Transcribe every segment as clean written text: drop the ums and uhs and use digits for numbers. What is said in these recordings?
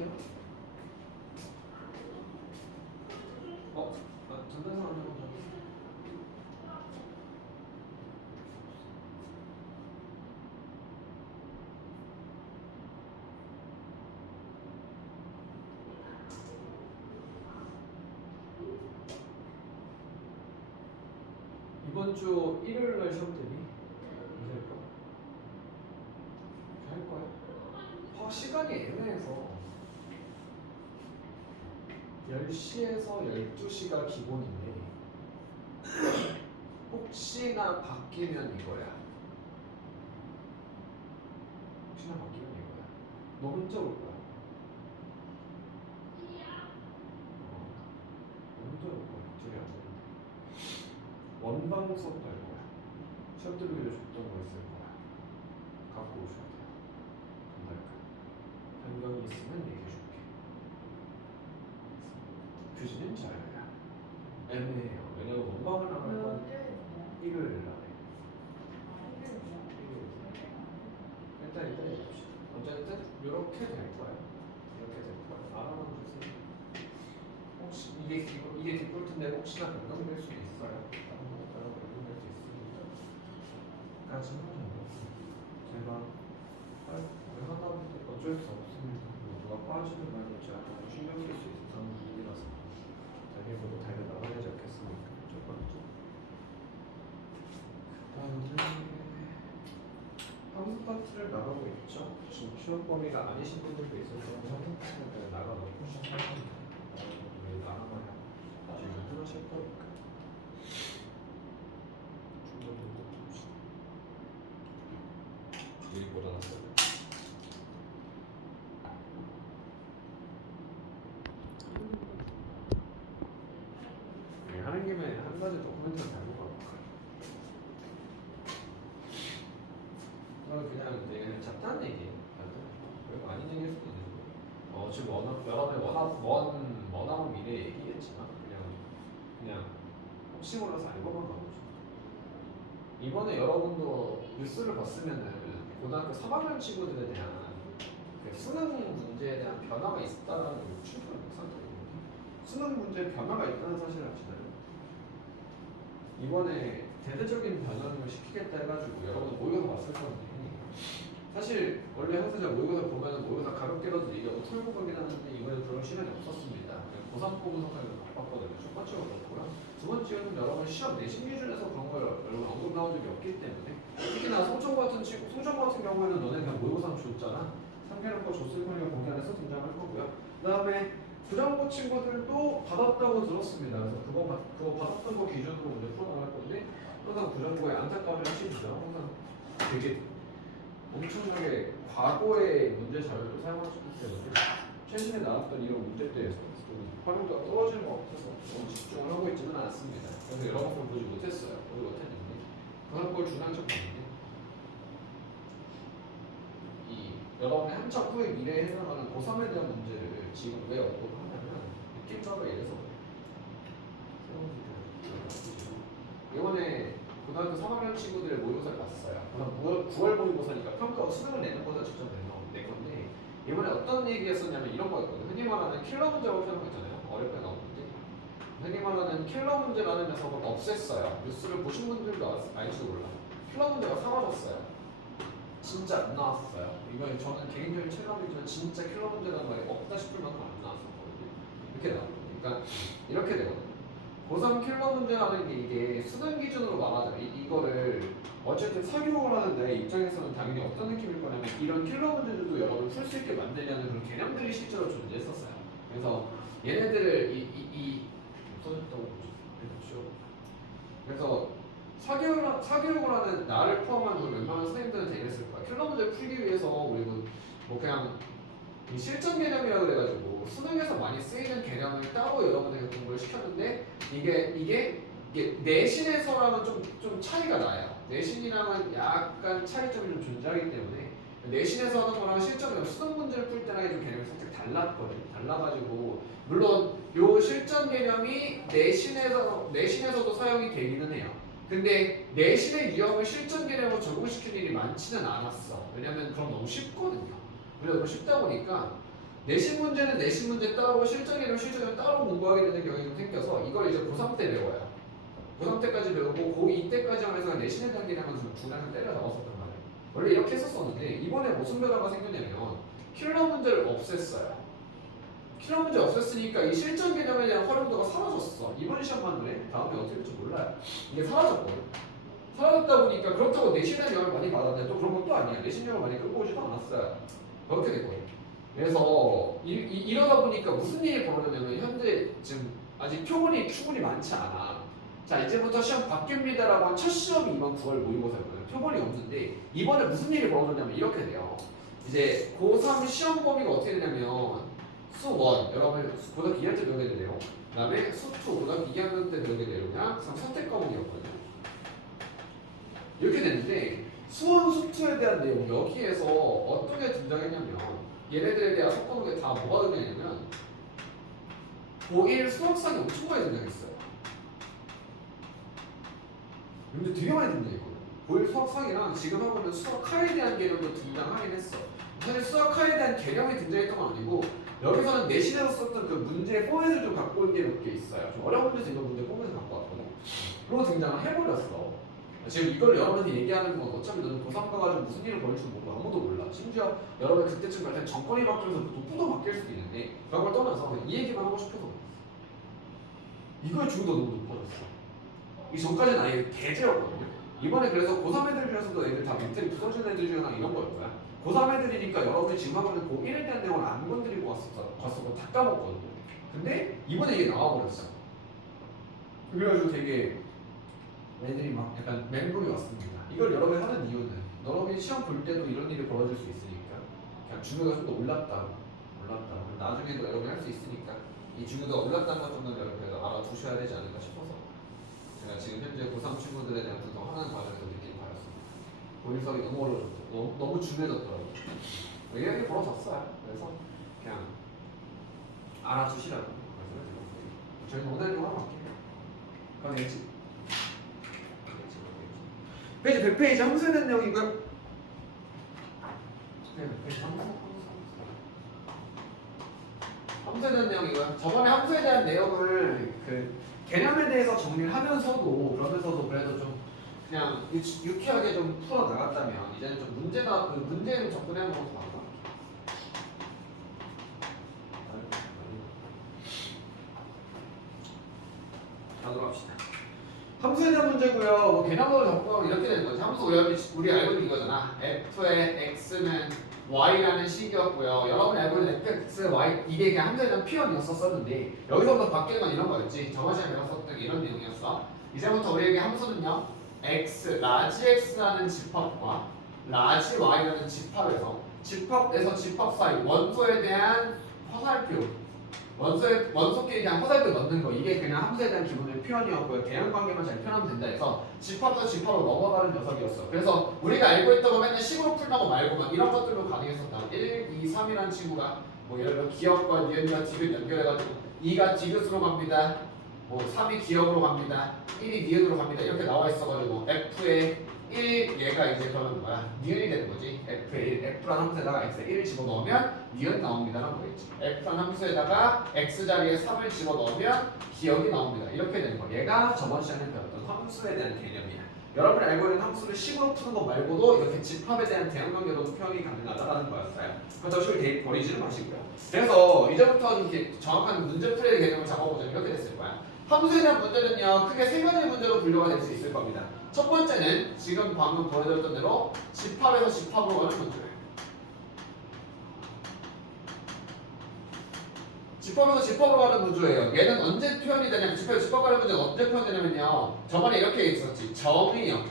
할게요. 전달상 안 되고 이번 주 일요일 날 시험 되니? 언제 할 거야? 할 거야? 시간이 애매해서 10시에서 12시가 기본인데 혹시나 바뀌면 이거야. 혹시나 바뀌면 이거야. 너 혼자 올 거야. 너 혼자 올 거야. 둘이 안 되는데. 원방 수업 할 거야. 시험 들기로 줬던 거 있을 거야. 갖고 오셔야 돼요. 전달까. 변경이 있으면 얘기해 줄게. 규진은 자유야. 애매해요. 왜냐면 원방을 나갈 건 일요일 날에. 일단 해봅시다. 어쨌든 이렇게 될 거야. 이렇게 될 거야. 알아만 주세요. 혹시 이게 디폴트인데 혹시나 변경될 수도 있어요. 다른 거 따라 변경될 수 있으니까. 까지만 제가 하다 보니 어쩔 수 없습니다. 누가 빠지든 말든지 아니면 신경 쓸 수 있는 일이라서 달리고도 달려 나가야 되지 않겠습니까? 첫 번째. 함수 파트를 나가고 있죠. 지금 시험 범위가 아니신 분들도 있어서 함수 파트를 나가놓고 시작합니다. 왜 나가봐야 지금 하나씩 거니까. 충분히 봅시다. 여기 꽂아놨어요. 하는 김에 한 가지 도쿠멘트를 달고 가볼까요? 그냥 이제 잡다한 얘기. 별거 아닌 얘기일 수도 있는데. 지금 여러분이 원하는 미래 얘기겠지만 그냥 혹시 몰라서 알고만 가보죠. 이번에 여러분도 뉴스를 봤으면은 고등학교 3학년 친구들에 대한 수능 문제에 대한 변화가 있다라는 충분히 상태거든요. 수능 문제에 변화가 있다는 사실을 아시나요? 이번에 대대적인 변화를 시키겠다 해가지고 여러분 모의고사 봤을 건데 사실 원래 항상 제가 모의고사 보면은 모의고사 가볍게라도 얘기하고 털고 가긴 하는데 이번에 그런 시간이 없었습니다. 고3 분석하기가 바빴거든요. 첫 번째가 그렇고요. 두 번째는 여러분 시험 내신 기준에서 그런 걸 여러분 언급 나온 적이 없기 때문에 특히나 송정 같은 경우에는 너네 그냥 모의고사 줬잖아. 3개월 거 줬을 거니까 거기 안에서 등장할 거고요. 그 다음에 부정고 친구들도 받았다고 들었습니다. 그래서 그거 받았던 거 기준으로 이제 풀어나갈 건데 항상 부정고에 안타까움을 하시죠. 항상 되게 엄청나게 과거의 문제 자료를 사용하셨기 때문에 최근에 나왔던 이런 문제대에서 좀 활용도가 떨어지는 것 같아서 너무 집중을 하고 있지는 않습니다. 그래서 여러 번 보지 못했어요. 보지 못했는데 그런 걸 준한 적 봤는데 여러분이 한참 후에 미래에 해당하는 고3에 대한 문제를 지금 왜 언급하냐면 느낌적으로 예해서 이번에 고등학교 3학년 친구들의 모의고사를 봤어요. 9월 모의고사니까 평가 수능을 내는 거다 직접 낸 건데 이번에 어떤 얘기였었냐면 이런 거였거든요. 흔히 말하는 킬러 문제라고 표현한 거 있잖아요. 어렵게 나온 문제. 흔히 말하는 킬러 문제라는 녀석을 없앴어요. 뉴스를 보신 분들도 알지도 몰라. 킬러 문제가 사라졌어요. 진짜 안 나왔어요. 이건 저는 개인적인 체감이지만 진짜 킬러 문제라는 말이 없다 싶을 만큼 안 나왔었거든요. 이렇게 나오거든요. 그러니까 이렇게 되거든요. 고3 킬러 문제라는 게 이게 수능 기준으로 말하자면 이거를 어쨌든 사교육을 하는 내 입장에서는 당연히 어떤 느낌일 거냐면 이런 킬러 문제들도 여러분 풀 수 있게 만들려는 그런 개념들이 실제로 존재했었어요. 그래서 얘네들을 없어졌다고 보십시오. 그래서 사교육을 하는 나를 포함한 웬만한 선생님들은 되겠을 거야. 킬러 문제를 풀기 위해서 그리고 뭐 그냥 실전 개념이라 그래가지고 수능에서 많이 쓰이는 개념을 따로 여러분에게 공부를 시켰는데 이게 내신에서랑은 좀 차이가 나요. 내신이랑은 약간 차이점이 좀 존재하기 때문에 내신에서 하는 거랑 실전 수능 문제를 풀 때랑 좀 개념이 살짝 달랐거든요. 달라가지고 물론 요 실전 개념이 내신에서도 사용이 되기는 해요. 근데 내신의 유형을 실전 개념으로 적용시킬 일이 많지는 않았어. 왜냐면 그럼 너무 쉽거든요. 그래서 너무 쉽다 보니까 내신 문제는 내신 문제 따로 실전이랑 실전을 따로 공부하게 되는 경향이 좀 생겨서 이걸 이제 고3 때 배워요. 고3 때까지 배우고 고2 때까지 하면서 내신의 단계라면 두 단을 때려 넣었었단 말이에요. 원래 이렇게 했었었는데 이번에 무슨 변화가 생겼냐면 킬러 문제를 없앴어요. 킬러 문제 없앴으니까 이 실전 개념에 대한 활용도가 사라졌어. 이번 시험만 그래? 다음에 어떻게 될지 몰라요. 이게 사라졌거든. 사라졌다 보니까 그렇다고 내신의 영향을 많이 받았는데 또 그런 것도 아니야. 내신 영향을 많이 끌고 오지도 않았어요. 그렇게 됐거든. 그래서 이러다 보니까 무슨 일이 벌어졌냐면 현재 지금 아직 표본이 충분히 많지 않아. 자 이제부터 시험 바뀝니다라고 한 첫 시험이 이번 9월 모의고사였거든요. 표본이 없는데 이번에 무슨 일이 벌어졌냐면 이렇게 돼요. 이제 고3 시험 범위가 어떻게 되냐면 수1 여러분 고등학교 2학년 때 배우게 되네요. 그 다음에 수2 고등학교 2학년 때 배우게 되느냐 선택 과목이었거든요. 이렇게 됐는데 수원 수투에 대한 내용 여기에서 어떤 게 등장했냐면 얘네들에 대한 섞어놓은 게 다 뭐가 등장했냐면 고1 수학상이 엄청 많이 등장했어요. 근데 되게 많이 등장했거든. 고1 수학상이랑 지금 하고 있는 수학카에 대한 개념도 등장하긴 했어. 사실 수학카에 대한 개념이 등장했던 건 아니고 여기서는 내신에서 썼던 그 문제 포맷을 좀 갖고 온 게 몇 개 있어요. 좀 어려운 문제에서 이런 문제 포맷을 갖고 왔거든. 그리고 등장을 해버렸어. 지금 이걸 여러분한테 얘기하는 건 어차피 너는 고3 가가지고 무슨 일을 벌일지 모르고 아무도 몰라. 심지어 여러분 그때쯤 갈 땐 정권이 바뀌면서 또도 바뀔 수도 있는데 그런 걸 떠나서 이 얘기만 하고 싶어서 이거의 중요도가 너무 높아졌어. 이 전까지는 아예 대제였거든요. 이번에 그래서 고3 애들 중에서도 애들 다 멘탈이 부서진 애들 중에 하나 이런 거였 거야. 고3 애들이니까 여러분이 지금 하고는 고1에 대한 내용을 안 건드리고 갔었고 다 까먹거든요. 근데 이번에 이게 나와버렸어. 그래가지고 되게 애들이 막 약간 멘붕이 왔습니다. 이걸 여러분이 하는 이유는 여러분이 시험 볼 때도 이런 일이 벌어질 수 있으니까 그냥 중요도가 좀 더 올랐다. 나중에도 여러분이 할 수 있으니까 이 중요도가 올랐다는 것 정도는 여러분이 알아두셔야 되지 않을까 싶어서 제가 지금 현재 고3 친구들에 대한 분석하는 과정에서 느낀 바였습니다. 고일석이 너무 어려워졌고 너무 중요해졌더라고요. 이게 벌어졌어요. 그래서 그냥 알아두시라고 저희는 오늘 좀 하러 갈게요. 가겠지? 페이지 100페이지 함수에 대한 내용이고요. 함수에 대한 내용이고요. 저번에 함수에 대한 내용을 그 개념에 대해서 정리를 하면서도 그러면서도 그래도 좀 그냥 유쾌하게 좀 풀어 나갔다면 이제는 좀 문제나 그 문제에 접근하는 것도 많아. 가도록 합시다. 함수에 대한 문제고요. 뭐 개념으로 접근하면 이렇게 되는 거지. 함수 우리 알고 있는 이거잖아. f의 x는 y라는 식이었고요. 여러분이 알고 있는 fx, y 이게 그냥 함수에 대한 표현이었었는데 여기서부터 바뀌는 건 이런 거였지. 저번 시간에 배웠었던 이런 내용이었어. 이제부터 우리에게 함수는요. x, 라지 x라는 집합과 라지 y라는 집합에서 집합 사이 원소에 대한 화살표 원소끼리 그냥 화살표 넣는 거 이게 그냥 함수에 대한 기본적인 표현이었고요. 대응관계만 잘 표현하면 된다 해서 집합에서 집합으로 넘어가는 녀석이었어. 그래서 우리가 알고 있던 거 맨날 식으로 풀다고 말고만 이런 것들로 가능했었다. 1, 2, 3이라는 친구가 뭐 예를 들어 기억과 니은과 디귿 연결해가지고 2가 디귿으로 갑니다. 뭐 3이 기억으로 갑니다. 1이 니은으로 갑니다. 이렇게 나와 있어가지고 F의 1 얘가 이제 그러면 뭐야? 니은이 되는 거지. F의 1, F라는 함수에다가 X에 1을 집어넣으면 니은 나옵니다라는 거겠지. F라는 함수에다가 X 자리에 3을 집어넣으면 기억이 나옵니다. 이렇게 되는 거. 얘가 저번 시간에 배웠던 함수에 대한 개념이야. 여러분이 알고 있는 함수를 식으로 푸는 것 말고도 이렇게 집합에 대한 대응관계로도 표현이 가능하다라는 거였어요. 그렇다고 식을 버리지는 마시고요. 그래서 이제부터 좀 이렇게 정확한 문제풀이의 개념을 잡아보자면 이렇게 됐을 거야. 함수에 대한 문제는요, 크게 세 가지 문제로 분류가 될 수 있을 겁니다. 첫 번째는 지금 방금 보여드렸던 대로 집합에서 집합으로 가는 문제예요. 집합에서 집합으로 가는 문제예요. 얘는 언제 표현이 되냐면 집합에서 집합 가는 문제는 언제 표현되냐면요. 저번에 이렇게 있었지. 정의형.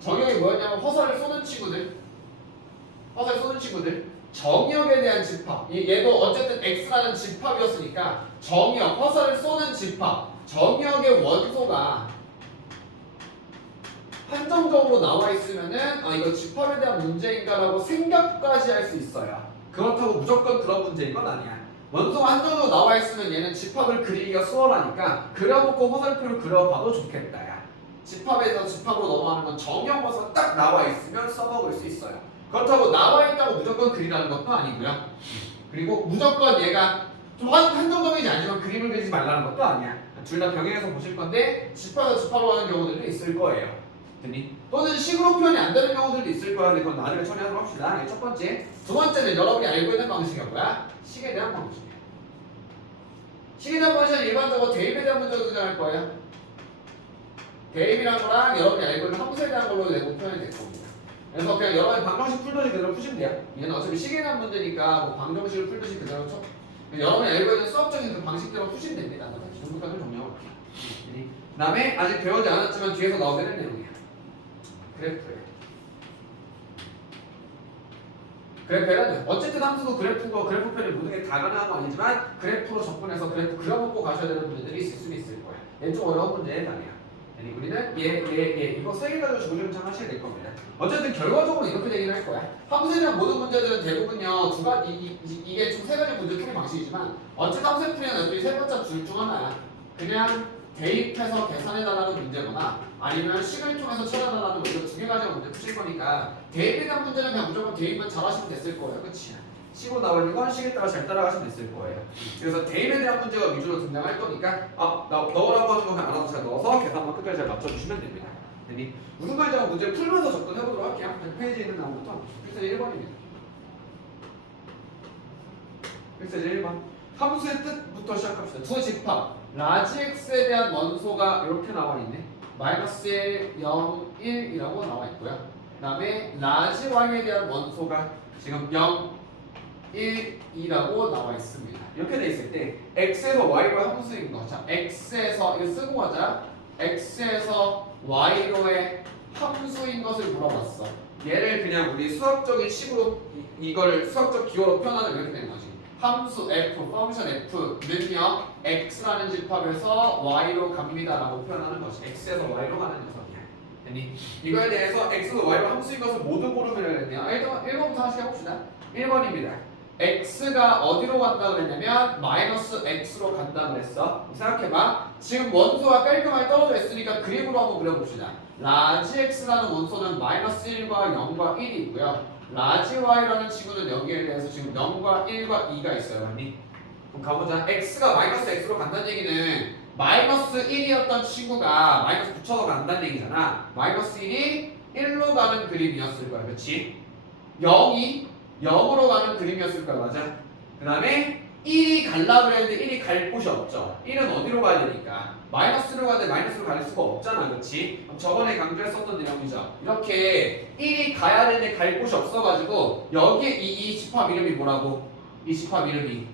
정의형이 뭐였냐면 화살을 쏘는 친구들. 정의역에 대한 집합. 얘도 어쨌든 X라는 집합이었으니까 정의역, 화살을 쏘는 집합. 정의역의 원소가 한정적으로 나와 있으면은 이거 집합에 대한 문제인가라고 생각까지 할 수 있어요. 그렇다고 무조건 그런 문제인 건 아니야. 원소가 한정적으로 나와 있으면 얘는 집합을 그리기가 수월하니까 그려놓고 화살표를 그려봐도 좋겠다. 야. 집합에서 집합으로 넘어가는 건 정의역 원소가 딱 나와 있으면 써먹을 수 있어요. 그렇다고 나와 있다고 무조건 그리라는 것도 아니고요. 그리고 무조건 얘가 좀 한정적이지 않지만 그림을 그리지 말라는 것도 아니야. 둘 다 병행해서 보실 건데 집합에서 집합으로 하는 경우들도 있을 거예요. 또는 식으로 표현이 안 되는 경우들도 있을 거야. 근데 그건 나중에 처리하도록 합시다. 첫 번째. 두 번째는 여러분이 알고 있는 방식이 뭐야? 식에 대한 방식이에요. 식에 대한 방식은 일반적으로 대입에 대한 문제로 등장할 거예요. 대입이란 거랑 여러분이 알고 있는 함수에 대한 걸로 내고 표현이 될 겁니다. 그래서 그냥 여러분이 방정식 풀듯이 그대로 푸시면 돼요. 얘는 어차피 식에 대한 문제니까 뭐 방정식을 풀듯이 그대로 쳐. 여러분이 알고 있는 수학적인 그 방식대로 푸시면 됩니다. 정도까지 정리하고 올게요. 그 다음에 아직 배우지 않았지만 뒤에서 나오게 될 내용이야. 그래프는 어쨌든 함수도 그래프고 그래프 편이 모든 게 다 가능한 건 아니지만 그래프로 접근해서 그래프 그려먹고 가셔야 되는 문제들이 있을 수는 있을 거야. 얘 좀 어려운 문제에 해당해요. 우리는 얘 이거 세 개 가지고 조정장 하셔야 될 겁니다. 어쨌든 결과적으로 이렇게 얘기를 할 거야. 함수에 대한 모든 문제들은 대부분요 두 가지 이게 좀 세 가지 문제 풀이 방식이지만 어쨌든 함수 풀이는 세 번째 줄 중 하나야. 그냥 대입해서 계산해달라는 문제거나 아니면 식을 통해서 찾아달라는 문제 두 개 가지고 문제 푸실 거니까 대입에 대한 문제는 그냥 무조건 대입만 잘하시면 됐을 거예요. 그치? 식으로 나오는 건 식에 따라 잘 따라가시면 됐을 거예요. 그래서 대입에 대한 문제가 위주로 등장할 거니까 넣으라고 하는 거 그냥 알아서 잘 넣어서 계산만 끝까지 잘 맞춰주시면 됩니다. 무슨 말인지 한번 문제를 풀면서 접근해보도록 할게요. 100페이지에 있는 다음부터 1페이지 1번입니다. 1페이지 1번 함수의 뜻부터 시작합시다. 두 집합 라지 x에 대한 원소가 이렇게 나와 있네. 마이너스 1, 0, 1이라고 나와 있고요. 그 다음에 라지 y에 대한 원소가 지금 0, 1, 2라고 나와 있습니다. 이렇게 돼 있을 때 x에서 y로 함수인 거. 자, x에서 이거 쓰고 가자. x에서 y로의 함수인 것을 물어봤어. 얘를 그냥 우리 수학적인 식으로 이걸 수학적 기호로 표현하는 이렇게 되는 거지. 함수 f, 펑션 f는요 x라는 집합에서 y로 갑니다라고 표현하는 것이 x에서 y로 가는 녀석이야. 됐니? 이거에 대해서 x도 y로 함수인 것을 모두 고르면 되네요. 1번부터 하시 해봅시다. 1번입니다. x가 어디로 간다 그랬냐면 마이너스 x로 간다 그랬어. 생각해봐. 지금 원소가 깔끔하게 떨어져 있으니까 그림으로 한번 그려봅시다. 라지 x라는 원소는 마이너스 1과 0과 1이 있고요. 라지 y라는 친구는 여기에 대해서 지금 0과 1과 2가 있어요. 맞니? 그럼 가보자. x가 마이너스 x로 간다는 얘기는 마이너스 1이었던 친구가 마이너스 붙여서 간다는 얘기잖아. 마이너스 1이 1로 가는 그림이었을 거야. 그렇지? 0이 0으로 가는 그림이었을 거야. 맞아? 그 다음에 1이 갈라 그랬는데 1이 갈 곳이 없죠. 1은 어디로 가야 되니까? 마이너스로 가는데 마이너스로 갈 수가 없잖아. 그렇지? 저번에 강조했었던 내용이죠. 이렇게 1이 가야 되는데 갈 곳이 없어가지고 여기에 이 집합 이름이 뭐라고? 이 집합 이름이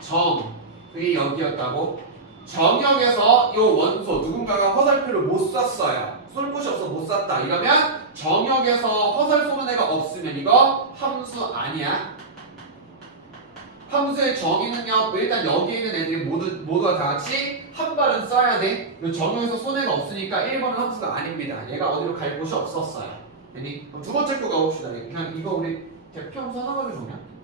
정이 여기였다고? 정역에서 이 원소 누군가가 화살표를 못 쐈어요. 쏠 곳이 없어 못 쐈다. 이러면 정역에서 화살 쏘는 애가 없으면 이거 함수 아니야. 함수의 정의는요 일단 여기 있는 애들이 모두가 다 같이 한 발은 쏴야 돼. 정의에서 손해가 없으니까 1번은 함수가 아닙니다. 얘가 어디로 갈 곳이 없었어요. 그럼 두 번째 거 가봅시다. 그냥 이거 우리 대표 함수 하나만 해주면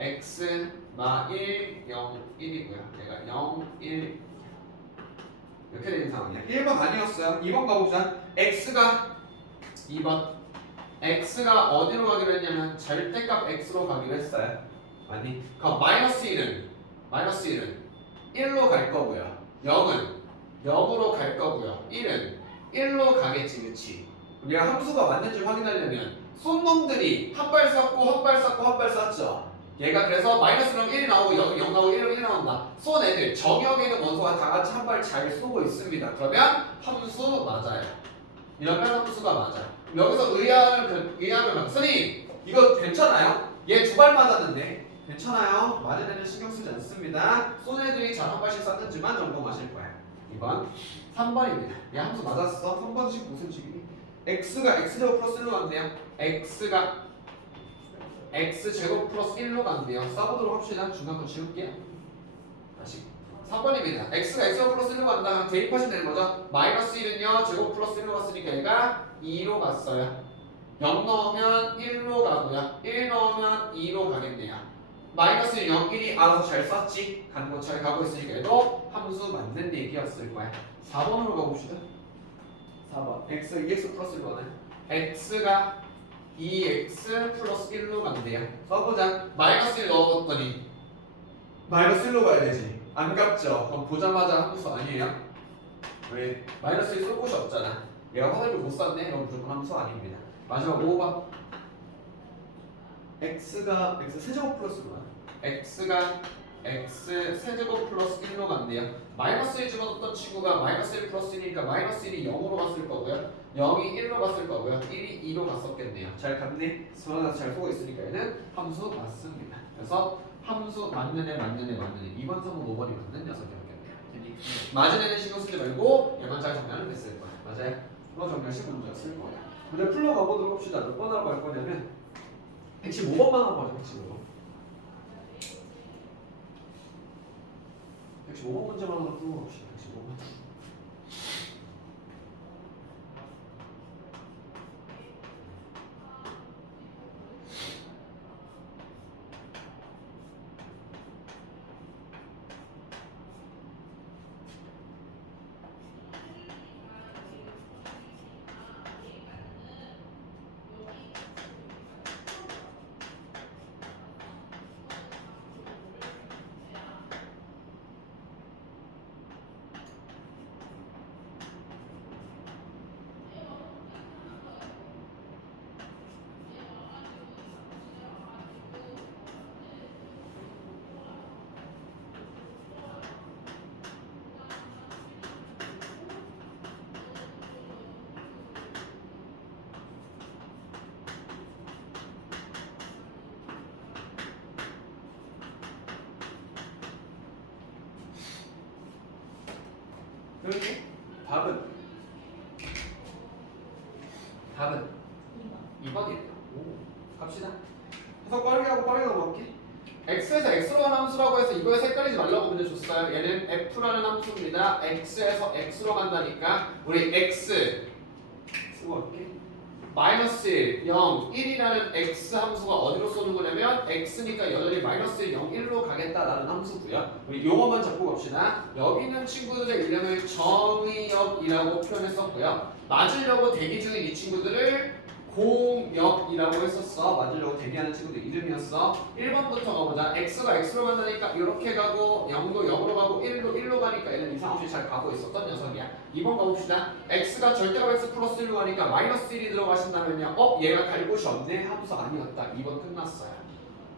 x 마 1, 0, 1이고요. 얘가 0, 1 이렇게 되는 상황이야. 1번 아니었어요. 2번 가보자. x가 2번 x가 어디로 가기로 했냐면 절대값 x로 가기로 했어요. 아니, 그럼 마이너스 1은 1로 갈 거고요. 0은 0으로 갈 거고요. 1은 1로 가겠지, 그렇지? 우리가 함수가 맞는지 확인하려면 쏜놈들이 한 발 쐈고 한 발 쐈고 한 발 쐈죠. 얘가 그래서 마이너스랑 1이 나오고 0 나오고 1 나온다. 쏜 애들 정역에 있는 원소가 다 같이 한 발 잘 쏘고 있습니다. 그러면 함수 맞아요. 이러면 함수가 맞아요. 여기서 의학을 막 선생님 이거 괜찮아요? 얘 두 발 맞았는데 괜찮아요? 맞은 애는 신경 쓰지 않습니다. 쏜 애들이 잘 한 발씩 쐈는지만 점검하실 거야. 2번 3번입니다. 얘 함수 맞았어. 3번식 무슨 식이니? x가 x제곱 플러스 1로 간대요. x가 x제곱 플러스 1로 간대요. 써보도록 합시다. 중간 거 지울게요. 다시 3번입니다. x가 x제곱 플러스 1로 간다. 대입하시면 되는 거죠. 마이너스 1은요 제곱 플러스 1로 갔으니까 얘가 2로 갔어요. 0 넣으면 1로 가고요. 1 넣으면 2로 가겠네요. 마이너스 1, 0, 1이 알아서 잘 썼지? 가는 거 잘 가고 있으니까 얘도 함수 맞는 얘기였을 거야. 4번으로 가봅시다. 4번 x 2x 플러스 1로 가나요? x가 2x 플러스 1로 간대요. 써보자. 마이너스 1 넣어봤더니 마이너스 1로 가야 되지. 안 갔죠? 그럼 보자마자 함수 아니에요? 왜? 마이너스 1 쓸 곳이 없잖아. 얘가 화살표 못 썼네? 그럼 무조건 함수 아닙니다. 마지막 5번. x가 x 세제곱 플러스 뭐야? x가 x 세제곱 플러스 1로 간대요. 마이너스 1 집어넣었던 친구가 마이너스 1 플러스 1이니까 마이너스 1이 0으로 갔을 거고요. 0이 1로 갔을 거고요. 1이 2로 갔었겠네요. 잘 갔네? 수학에서 잘 보고 있으니까 얘는 함수 맞습니다. 그래서 함수 맞는 애 맞는 애 맞는 애 2번, 3번, 5번이 맞는 녀석이었겠네요. 맞은 애는 신경 쓰지 말고 얘만 잘 정리하면 됐을 거야. 맞아요? 이거 정리하시고 문제 쓸 거야. 문제 풀러가 보도록 합시다. 몇 번 하러 갈 거냐면 115번만 하고 가죠. 115번 문제만 하나 풀고 갑시다. 115번. 그렇지? 답은 2번이에요. 갑시다. 해석 빠르게 하고 빠르게 넘어갈게. x에서 x로 가는 함수라고 해서 이거에 헷갈리지 말라고 문제 줬어요. 얘는 f라는 함수입니다. x에서 x로 간다니까 우리 x 쓰고 갈게. 마이너스 1, 0, 1이라는 x 함수가 어디로 쏘는 거냐면 x니까 여전히 마이너스 1, 0, 1로 가겠다라는 함수고요. 우리 용어만 잡고 갑시다. 여기 있는 친구들의 이름을 정의역이라고 표현했었고요. 맞으려고 대기 중인 이 친구들을 공역이라고 했었어. 맞으려고 대기하는 친구들 이름이었어. 1번부터 가보자. x가 x로 간다니까 이렇게 가고 0도 0으로 가고 1도 1로 가니까 얘는 이상 없이 잘 가고 있었던 녀석이야. 2번 가봅시다. x가 절대값 x 플러스 1로 가니까 마이너스 1이 들어가신다면요. 얘가 갈 곳이 없네. 함수 아니었다. 2번 끝났어요.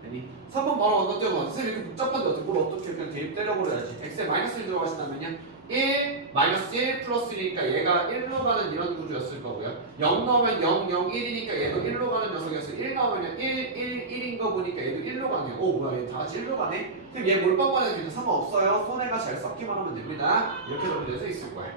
아니 3번 바로 건너뛰어봐. 선생님 이렇게 복잡한데 어떻게 뭘 어떻게 그냥 대입 때려버려야지. x에 마이너스 1 들어가신다면요. 1, 마이너스 1 플러스 1이니까 얘가 1로 가는 이런 구조였을 거고요. 0 넣으면 0, 0, 1이니까 얘도 1로 가는 녀석이었어. 1 넣으면 1, 1, 1인 거 보니까 얘도 1로 가네요. 뭐야 얘 다 같이 1로 가네? 그럼 얘 몰빵만해도 그냥 상관없어요. 손해가 잘 섞기만 하면 됩니다. 이렇게 정리돼서 있을 거예요.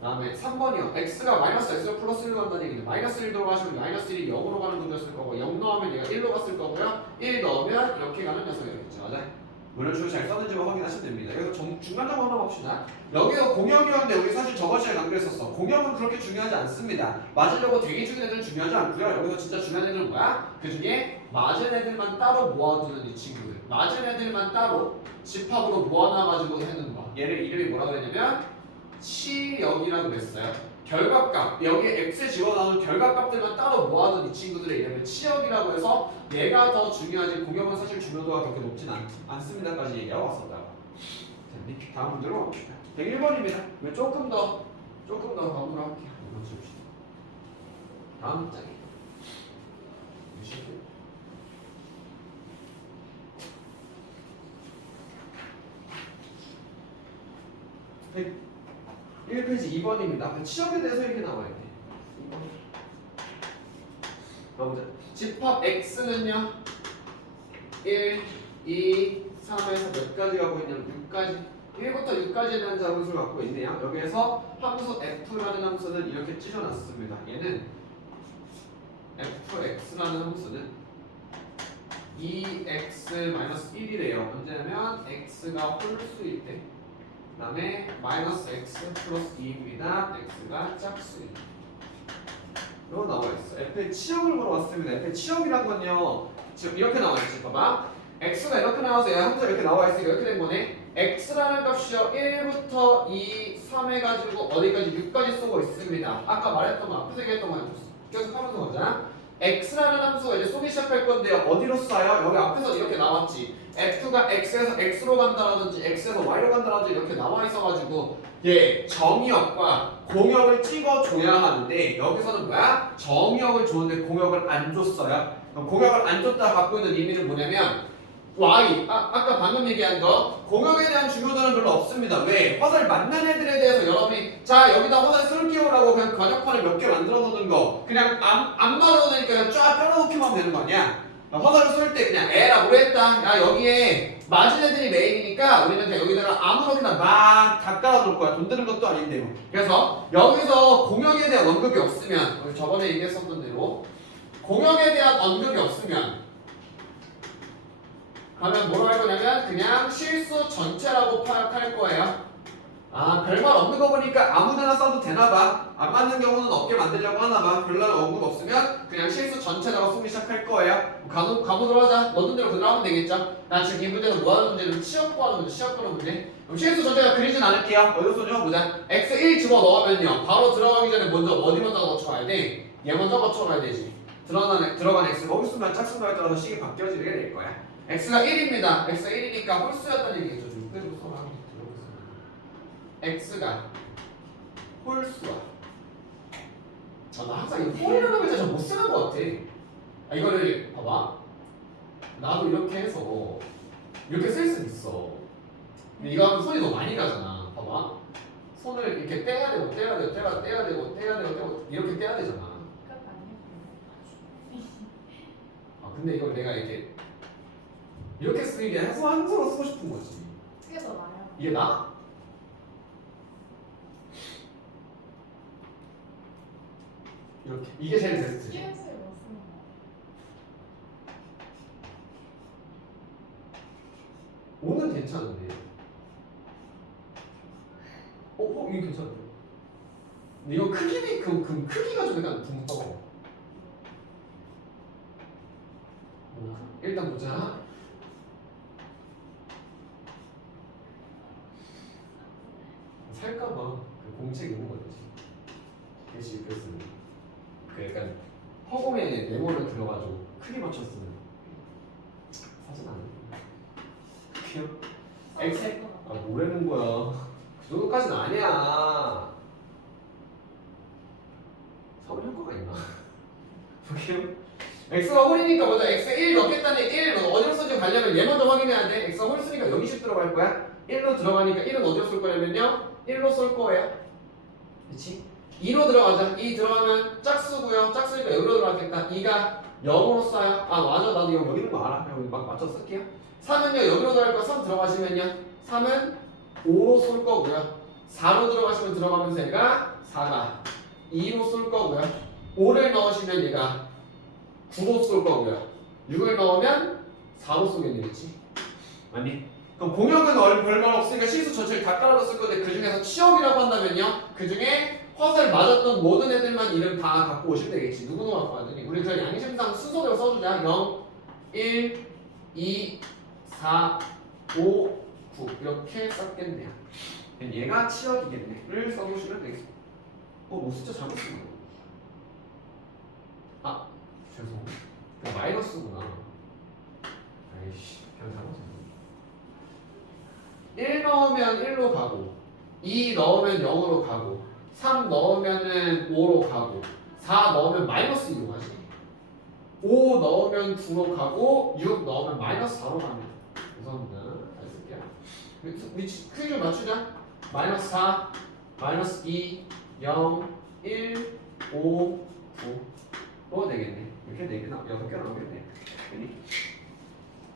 다음에 3번이요. x가 마이너스 x로 플러스 1로 간다는 얘기는 마이너스 1 들어가시면 마이너스 1이 0으로 가는 구조였을 거고 0 넣으면 얘가 1로 갔을 거고요. 1 넣으면 이렇게 가는 녀석이겠죠. 맞아요? 이런 식으로 잘 썼는지만 확인하시면 됩니다. 여기서 중간적으로 한번 봅시다. 여기가 공역이었는데 우리 사실 저번 시간에 강조했었어. 공역은 그렇게 중요하지 않습니다. 맞으려고 대기 중인 애들은 중요하지 않고요. 여기서 진짜 중요한 애들은 뭐야? 그 중에 맞은 애들만 따로 모아두는 이 친구들. 맞은 애들만 따로 집합으로 모아놔가지고 하는 거. 얘를 이름이 뭐라고 했냐면 치역이라고 그랬어요. 결각값, 여기에 x에 집어넣은 결각값들만 따로 모아둔 이 친구들의 이름을 치역이라고 해서 얘가 더 중요하지 공역은 사실 중요도가 그렇게 높진 않습니다까지 얘기하고 왔었다고. 됐니? 다음 문제로 가봅시다. 101번입니다. 조금 더 가보도록 할게요. 이번 줍시다. 다음 문장이에요. 1페이지 2번입니다. 치역에 대해서 얘기 나와야 돼. 2번. 가보자. 집합 x는요 1, 2, 3에서 몇 가지 가고 있냐면 6가지. 1부터 6까지는 자문수를 갖고 있네요. 여기에서 함수 f라는 함수는 이렇게 찢어놨습니다. 얘는 fx라는 함수는 2x-1이래요. 언제냐면 x가 홀수일 때. 그 다음에 마이너스 x 플러스 2입니다. x가 짝수입니다. 이거 나와 있어. f의 치역을 물어봤습니다. f의 치역이란 건요. 지금 이렇게 나와 있지. 봐봐. x가 이렇게 나와서 얘 함수가 이렇게 나와 있으니까 이렇게 된 거네. x라는 값이요. 1부터 2, 3 해가지고 어디까지 6까지 쓰고 있습니다. 아까 말했던 거 앞에서 얘기했던 거 해줬어. 계속 하면서 가자. x라는 함수가 이제 쏘기 시작할 건데요. 어디로 쏴요? 여기 앞에서 이렇게 나왔지. f가 x에서 x로 간다라든지 x에서 y로 간다라든지 이렇게 나와 있어가지고 얘 정의역과 공역을 찍어줘야 하는데 여기서는 뭐야? 정의역을 줬는데 공역을 안 줬어요. 그럼 공역을 안 줬다 갖고 있는 의미는 뭐냐면 y 아까 방금 얘기한 거 공역에 대한 중요도는 별로 없습니다. 왜? 화살 맞는 애들에 대해서 여러분이 자 여기다 화살 쏠게요라고 그냥 과격판을 몇 개 만들어 놓는 거 그냥 안 말아도 되니까 그냥 쫙 깔아놓기만 하면 되는 거 아니야? 화살을 쏠 때 그냥 에라 오래 했다. 야 여기에 맞은 애들이 메인이니까 우리는 그냥 여기다가 아무렇게나 막 다 깔아놓을 거야. 돈 드는 것도 아닌데. 그래서 여기서 공역에 대한 언급이 없으면 우리 저번에 얘기했었던 대로 공역에 대한 언급이 없으면 그러면 뭐라고 할 거냐면 그냥 실수 전체라고 파악할 거예요. 아 별말 없는 거 보니까 아무데나 써도 되나봐. 안 맞는 경우는 없게 만들려고 하나봐. 별말 언급 없으면 그냥 실수 전체라고 쓰기 시작할 거예요. 가보도록 하자. 넣는 대로 그대로 하면 되겠죠. 나 지금 이 문제는 뭐하는 문제는 시험 구하는 문제, 시험 보는 문제. 그럼 실수 전체가 그리진 않을게요. 어디서 쏘죠? 보자. x1 집어넣으면요 바로 들어가기 전에 먼저 어디 먼저 거쳐가야 돼? 얘 먼저 거쳐가야 되지. 들어간 x 거기 쓰면 짝수에 따라서 식이 바뀌어지게 될 거야. x가 1입니다. x가 1이니까 홀수였다는 얘기겠죠. 좀 끄집어 써라. x가 홀수야. 나 항상 이 홀이라는 글자 잘 못 쓰는 것 같아. 이거를 봐봐. 나도 이렇게 해서 이렇게 쓸 수 있어. 근데 이거 하면 손이 너무 많이 가잖아. 봐봐. 손을 이렇게 떼야 되고 떼야 되고 떼야 되고 이렇게 떼야 되잖아. 근데 이걸 내가 이렇게 쓰는 게 한손으로 쓰고 싶은 거지. 그게 더 나아요. 이게 나? 이렇게 이게 제일 베스트지. TS를 못 쓰는 거. 오는 괜찮은데. 이게 괜찮은데. 근데 이거 크기가 좀 약간 둥터. 일단 보자. 살까봐 그 공책 있는 거지. 글씨 글 쓰는. 그 약간 허공에 네모를 들어가지고 크게 맞춰 쓰는. 사진 안 해. 그래요? X 뭐라는 거야? 그 정도까지는 아니야. 서울 효과가 있나? 볼게요. x가 홀이니까 먼저 x 1 넣겠다는 1 어디로 쓰지 가려면 얘 먼저 확인해야 돼. x가 홀 쓰니까 여기 10 들어갈 거야. 1로 들어가니까 1은 어디로 쏠 거냐면요 1로 쏠 거예요. 그렇지? 2로 들어가자. 2 들어가면 짝수고요. 짝수니까 여기로 들어가겠다. 2가 0으로 쏴요. 맞아. 나도 여기 있는 거 알아. 그냥 막 맞춰 쓸게요. 3은요 여기로 들어갈 거 3 들어가시면요 3은 5로 쏠 거고요. 4로 들어가시면 들어가면서 얘가 4가 2로 쏠 거고요. 5를 넣으시면 얘가 9로 쏠 거고요. 6을 넣으면 4로 쏘겠네겠지. 맞니? 그럼 공역은 별말 없으니까 실수 전체를 다 깔아줬을 건데 그 중에서 치역이라고 한다면요. 그 중에 화살 맞았던 모든 애들만 이름 다 갖고 오시면 되겠지. 누구 갖고 왔더니 우리 그냥 양심상 순서대로 써주자. 0, 1, 2, 4, 5, 9 이렇게 썼겠네요. 얘가 치역이겠네.를 써보시면 되겠습니다. 뭐 숫자 잘못 쓴 거. 죄송. 마이너스구나. 아이씨, 그냥 잘못했네. 1 넣으면 1로 가고, 2 넣으면 0으로 가고, 3 넣으면 5로 가고, 4 넣으면 마이너스 2로 가지. 5 넣으면 9로 가고, 6 넣으면 마이너스 4로 갑니다. 죄송합니다. 잘 쓸게요. 위치 크기 좀 맞추자. 마이너스 4, 마이너스 2, 0, 1, 5, 9로 되겠네. 이렇게 4개 6개 나오겠네.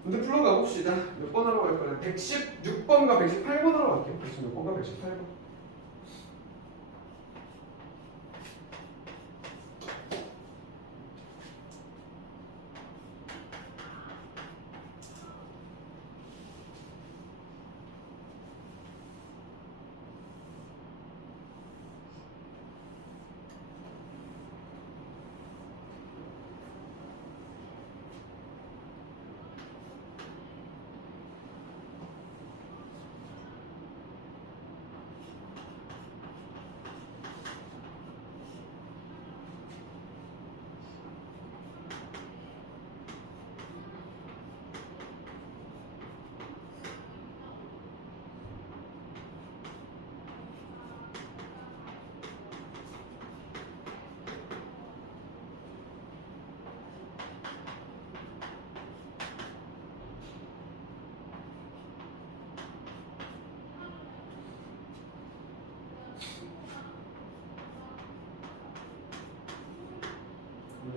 근데 풀러 가봅시다. 몇 번으로 갈 거냐? 116번과 118번으로 갈게요. 116번과 118번.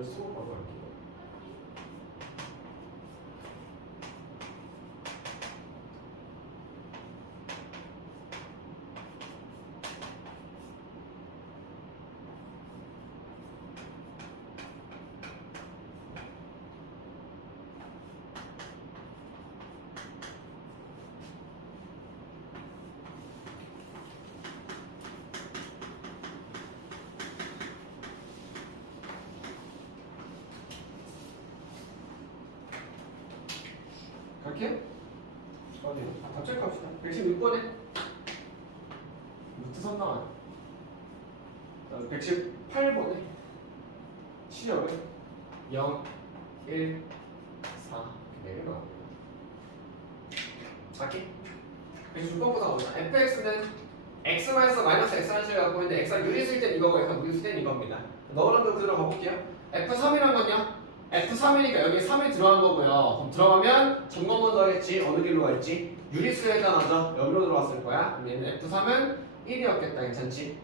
이거 쓰고 바로 할게요. 갈게요. 네. 갑자기 갑시다. 116번에 루트 3 나와요. 118번에 시력은 0, 1, 4 이렇게 4개 나옵니다. 갈게. 116번부터 가보자. fx는 x-마이너스 x라는 식을 갖고 있는데 x가 유리수일 땐 이거고 x가 무리수일 땐 이겁니다. 너랑 그 그대로 가볼게요. f3이란 건요? F3이니까 여기 3이 들어간 거고요. 그럼 들어가면 점검만 더하겠지. 어느 길로 갈지. 유리수에 해당하죠. 여기로 들어갔을 거야. 그럼 얘는 F3은 1이었겠다. 괜찮지?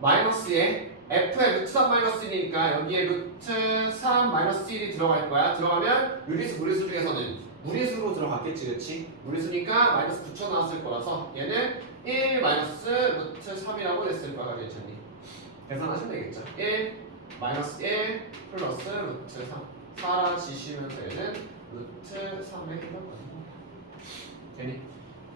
마이너스에 F의 루트 3 마이너스 1이니까 여기에 루트 3 마이너스 1이 들어갈 거야. 들어가면 유리수, 무리수 중에서는 무리수로 들어갔겠지. 그치? 무리수니까 마이너스 붙여 나왔을 거라서 얘는 1 마이너스 루트 3이라고 됐을 거야. 괜찮니? 계산하시면 되겠죠. 1 마이너스 1 플러스 루트 3 사라지시면서 얘는 루트 3에 해당하는 되니?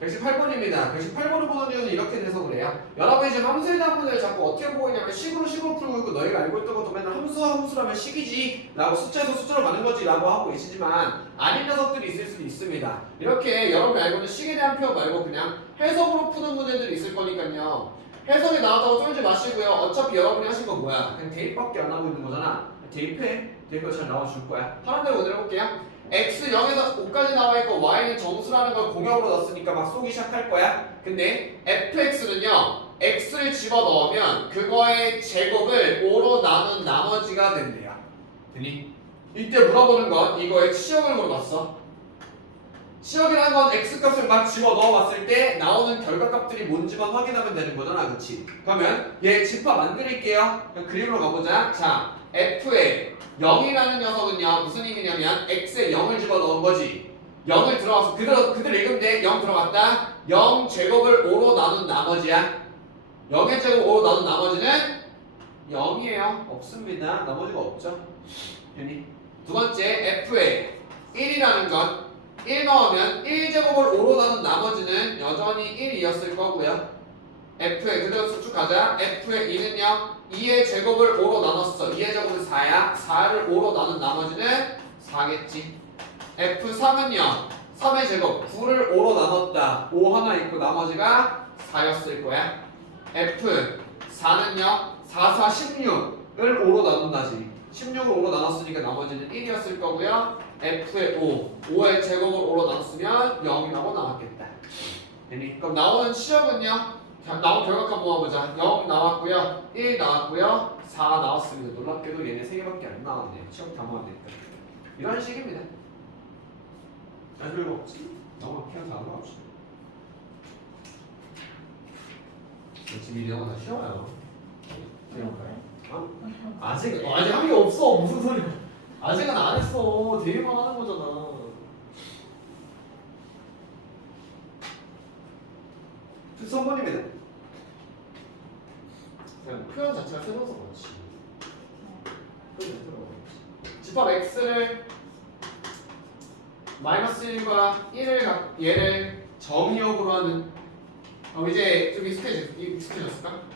118번입니다. 118번을 보는 이유는 이렇게 돼서 그래요. 여러분이 지금 함수의 단문을 자꾸 어떻게 보고 있냐면 식으로 풀고 있고 너희가 알고 있던 것도 맨날 함수라면 식이지 라고 숫자에서 숫자로 가는 거지 라고 하고 계시지만 아닌 녀석들이 있을 수도 있습니다. 이렇게 여러분이 알고 있는 식에 대한 표현 말고 그냥 해석으로 푸는 문제들이 있을 거니까요. 해석이 나왔다고 쫄지 마시고요. 어차피 여러분이 하신 거 뭐야? 그냥 대입밖에 안 하고 있는 거잖아. 대입해. 대입가 잘 나와줄 거야. 하는 대로 오늘 해볼게요. x 0에서 5까지 나와 있고 y는 정수라는 걸 공역으로 넣었으니까 막 쏘기 시작할 거야. 근데 fx는요. x를 집어 넣으면 그거의 제곱을 5로 나눈 나머지가 된대요. 되니? 이때 물어보는 건 이거의 치역을 물어봤어. 치역이라는 건 x값을 막 집어 넣어봤을 때 나오는 결과값들이 뭔지만 확인하면 되는 거잖아. 그치? 그러면 얘 집합 만들게요. 그림으로 가보자. 자, f에 0이라는 녀석은요 무슨 의미냐면 x에 0을 집어 넣은 거지. 0을 들어가서 그대로 읽으면 돼. 0 들어갔다. 0 제곱을 5로 나눈 나머지야. 0의 제곱 5로 나눈 나머지는 0이에요. 없습니다. 나머지가 없죠. 되니? 두 번째 f에 1이라는 건 1 넣으면 1제곱을 5로 나눈 나머지는 여전히 1이었을 거고요. f에 그대로 쭉 가자. f의 2는요 2의 제곱을 5로 나눴어. 2의 제곱은 4야. 4를 5로 나눈 나머지는 4겠지. F3은요. 3의 제곱 9를 5로 나눴다. 5 하나 있고 나머지가 4였을 거야. F4는요. 4, 4, 16을 5로 나눈다지. 16을 5로 나눴으니까 나머지는 1이었을 거고요. F의 5의 제곱을 5로 나눴으면 0이라고 나왔겠다. 그럼 나오는 치역은요. 자, 나온 결과값 모아보자. 0 나왔고요. 1 나왔고요. 4 나왔습니다. 놀랍게도 얘네 3개밖에 안 나왔네요. 시험 다 모았으니까. 이런 식입니다. 잘 별거 없지? 너무 그냥 다 나옵시다. 지금 이 내용 다 쉬워요. 어? 아직 한 게 없어. 무슨 소리야? 아직은 안 했어. 대비만 하는 거잖아. 선번입니다. 그냥 표현 자체가 새로워서 그렇지. 표현 자체가 그렇지. 집합 x를 마이너스 1과 1을 얘를 정의역으로 하는 이제 좀 익숙해졌을까?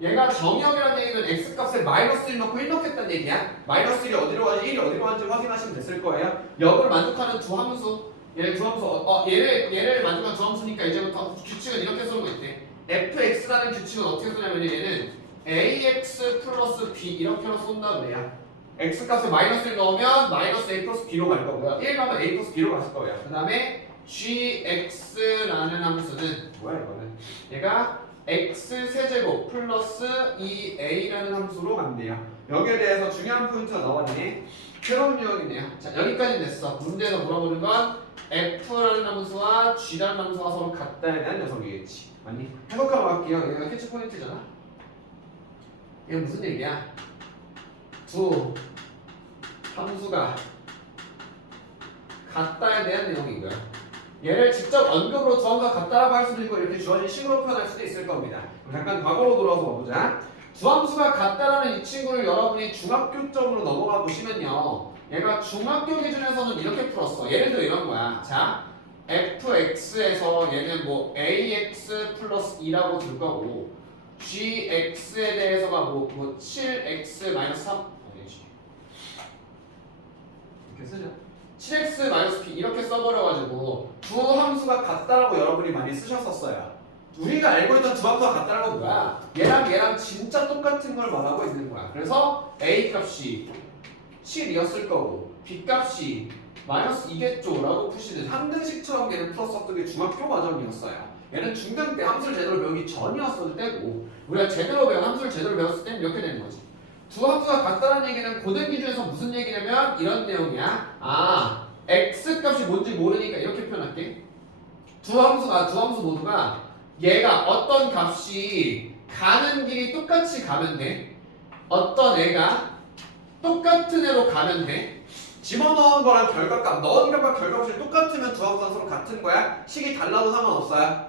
얘가 정의역이라는 얘기는 x값에 마이너스 1 넣고 1 넣겠다는 얘기야. 마이너스 1이 어디로 가는지 1이 어디로 가는지 확인하시면 됐을 거예요. 역을 만족하는 두 함수 얘를 두 함수 얘를 만족한 두 함수니까 이제부터 규칙은 이렇게 쓰는 거 있대. fx라는 규칙은 어떻게 쓰냐면 얘는 ax 플러스 b 이렇게로 쏜다 그래요. x값에 마이너스 1 넣으면 마이너스 a 플러스 b로 갈 거고요. 1 넣으면 a 플러스 b로 갔을 거예요. 그 다음에 gx라는 함수는 뭐야 이거는? 얘가 x 세제곱 플러스 2a라는 함수로 간대요. 여기에 대해서 중요한 포인트가 나왔네. 새로운 유형이네요. 자 여기까지 됐어. 문제에서 물어보는 건 f라는 함수와 g라는 함수가 서로 같다에 대한 녀석이겠지. 맞니? 해석하러 갈게요. 여기가 캐치 포인트잖아. 이게 무슨 얘기야? 두 함수가 같다에 대한 내용이고요. 얘를 직접 언급으로 두 함수가 같다라고 할 수도 있고 이렇게 주어진 식으로 표현할 수도 있을 겁니다. 잠깐 과거로 돌아와서 봐보자. 두 함수가 같다라는 이 친구를 여러분이 중학교적으로 넘어가 보시면요. 얘가 중학교 기준에서는 이렇게 풀었어. 예를 들어 이런 거야. 자, fx에서 얘는 뭐 ax 플러스 2라고 줄 거고 gx에 대해서가 뭐 7x 마이너스 3 아니지. 이렇게 쓰죠. 7x 마이너스 p 이렇게 써버려가지고 두 함수가 같다라고 여러분이 많이 쓰셨었어요. 우리가 알고 있던 두 함수가 같다는 건 뭐야? 얘랑 진짜 똑같은 걸 말하고 있는 거야. 그래서 a 값이 7이었을 거고 b 값이 마이너스 2겠죠 라고 푸시는 한등식처럼 얘는 풀었었던 게 중학교 과정이었어요. 얘는 중등 때 함수를 제대로 배우기 전이었을 때고 우리가 제대로 배운 함수를 제대로 배웠을 때는 이렇게 되는 거지. 두 함수가 같다는 얘기는 고등 기준에서 무슨 얘기냐면 이런 내용이야. 아, x 값이 뭔지 모르니까 이렇게 표현할게. 두 함수 모두가 얘가 어떤 값이 가는 길이 똑같이 가면 돼. 어떤 애가 똑같은 애로 가면 돼. 집어넣은 거랑 결과값, 넣은 값과 결과값이 똑같으면 두 함수가 서로 같은 거야. 식이 달라도 상관없어요.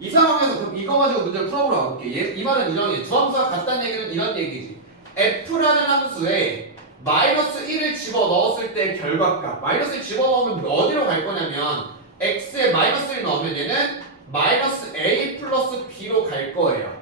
이 상황에서 그럼 이거 가지고 문제를 풀어보러 가볼게. 이 말은 이정해. 두 함수가 같다는 얘기는 이런 얘기지. f라는 함수에 마이너스 1을 집어넣었을 때 결과값 마이너스 1 집어넣으면 어디로 갈 거냐면 x에 마이너스 1 넣으면 얘는 마이너스 a 플러스 b로 갈 거예요.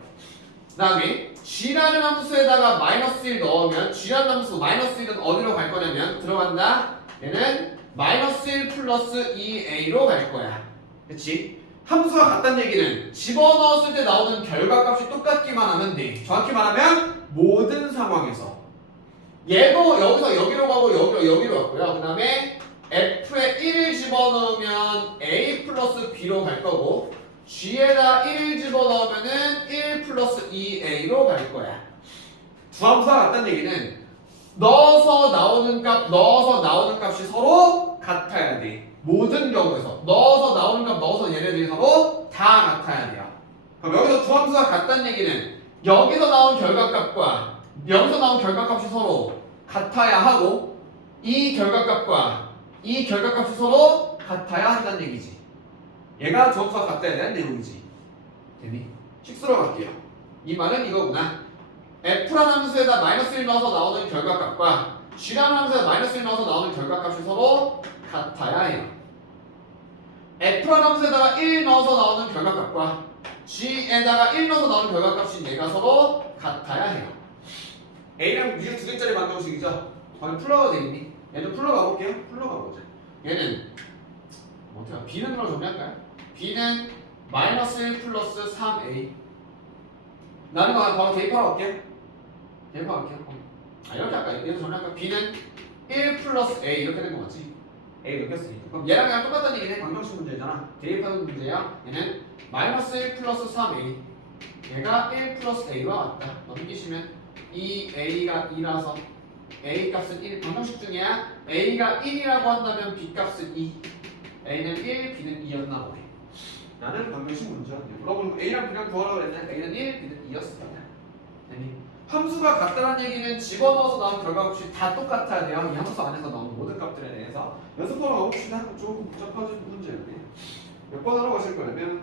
그 다음에 g라는 함수에다가 마이너스 1 넣으면 g라는 함수 마이너스 1은 어디로 갈 거냐면 들어간다. 얘는 마이너스 1 플러스 2a로 갈 거야. 그치? 함수가 같다는 얘기는 집어넣었을 때 나오는 결과값이 똑같기만 하면 돼. 정확히 말하면 모든 상황에서 얘도 여기서 여기로 가고 여기로 갔고요. 그 다음에 f에 1을 집어넣으면 a 플러스 b로 갈 거고 g에다 1을 집어넣으면은 1 플러스 2a로 갈 거야. 두 함수가 같다는 얘기는 넣어서 나오는 값이 서로 같아야 돼. 모든 경우에서 넣어서 나오는 값 넣어서 얘네들이 서로 다 같아야 돼요. 그럼 여기서 두 함수가 같다는 얘기는 여기서 나온 결과값과 여기서 나온 결과값이 서로 같아야 하고 이 결과값과 이 결과값이 서로 같아야 한다는 얘기지. 얘가 두 함수가 같다에 대한 내용이지. 됐니? 식수로 갈게요. 이 말은 이거구나. f라는 함수에다 마이너스 1 넣어서 나오는 결과값과 g라는 함수에다 마이너스 1 넣어서 나오는 결과값이 서로 같아야 해요. f라는 함수에다가 1 넣어서 나오는 결과값과 g에다가 1 넣어서 나오는 결과값이 얘가 서로 같아야 해요. a랑 b가 두 개짜리 방정식이죠. 방금 풀러가 되겠니? 얘도 풀러가 볼게요. 풀러가 보자. 얘는 어떻게 b는 그럼 정리할까요? b는 마이너스 1 플러스 3a 나는 바로 대입하러 갈게요. 대입하러 갈게요. 이렇게 할까요? 얘도 정리할까요? b는 1 플러스 a 이렇게 된 거 맞지? a 넣겠으니까 그럼 얘랑 똑같다는 얘기네. 방정식 문제잖아. 대입하는 문제야. 얘는 마이너스 1 플러스 3a 얘가 1 플러스 a와 같다. 넘기시면 이 a가 2라서 a 값은 1 방정식 중에야 a가 1이라고 한다면 b 값은 2 a는 1, b는 2였나 보네. 나는 방정식 문제야. 물어보는 a랑 b랑 구하라고 그랬는데 a는 1, b는 2였습니다. 함수가 같다는 얘기는 집어넣어서 나온 결과값이 다 똑같아야 돼요. 이 함수 안에서 나오는 모든 값들에 대해서 연습하러 가봅시다. 조금 복잡한 문제였네. 몇 번 하러 가실 거냐면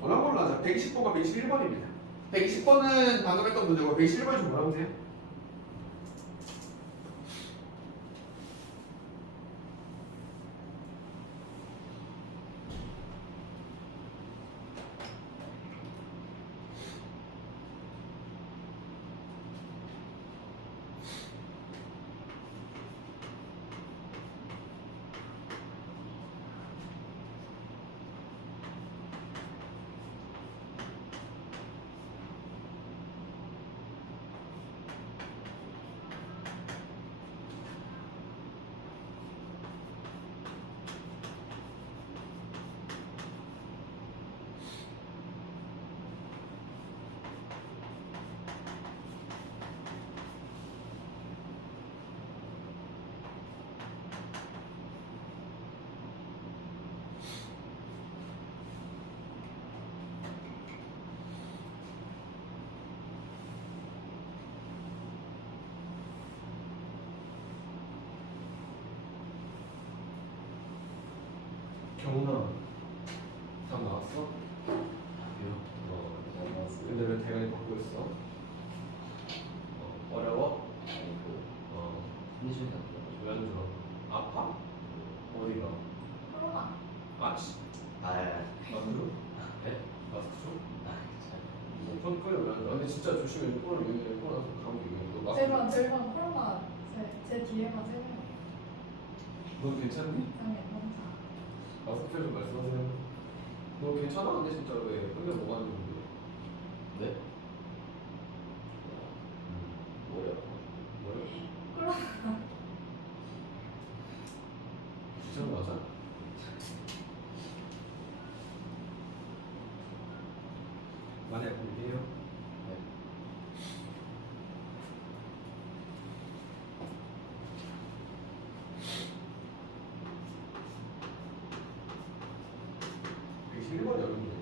어느 걸로 하자. 120번과 121번입니다. 120번은 방금 했던 문제고 121번이 좀 뭐라고 보세요? 경훈아. 답 나왔어? 나왔어. 근데 왜 대가리 바꾸고 있어? 어려워? 이준이 왜 안 들어? 아파? 어디가? 코로나. 아치 아, 마스크? 네? 마스크 좀? 손 끌려 왜안 들어? 근데 진짜 조심해. 코로나 유행이야. 코로나 감기 유행. 너 마스크 제방 코로나 제 뒤에만 세 명. 넌 괜찮니? 이상해 검사. 마스크 좀 말씀하세요. 너 괜찮아? 근데 진짜 왜? 근데 뭐가 안 좋은데? 네? 머리 아파. 뭐야? 귀찮은 거 맞아? 많이 아픈 일이에요? 네. 되게 실버리 어렵네. 네.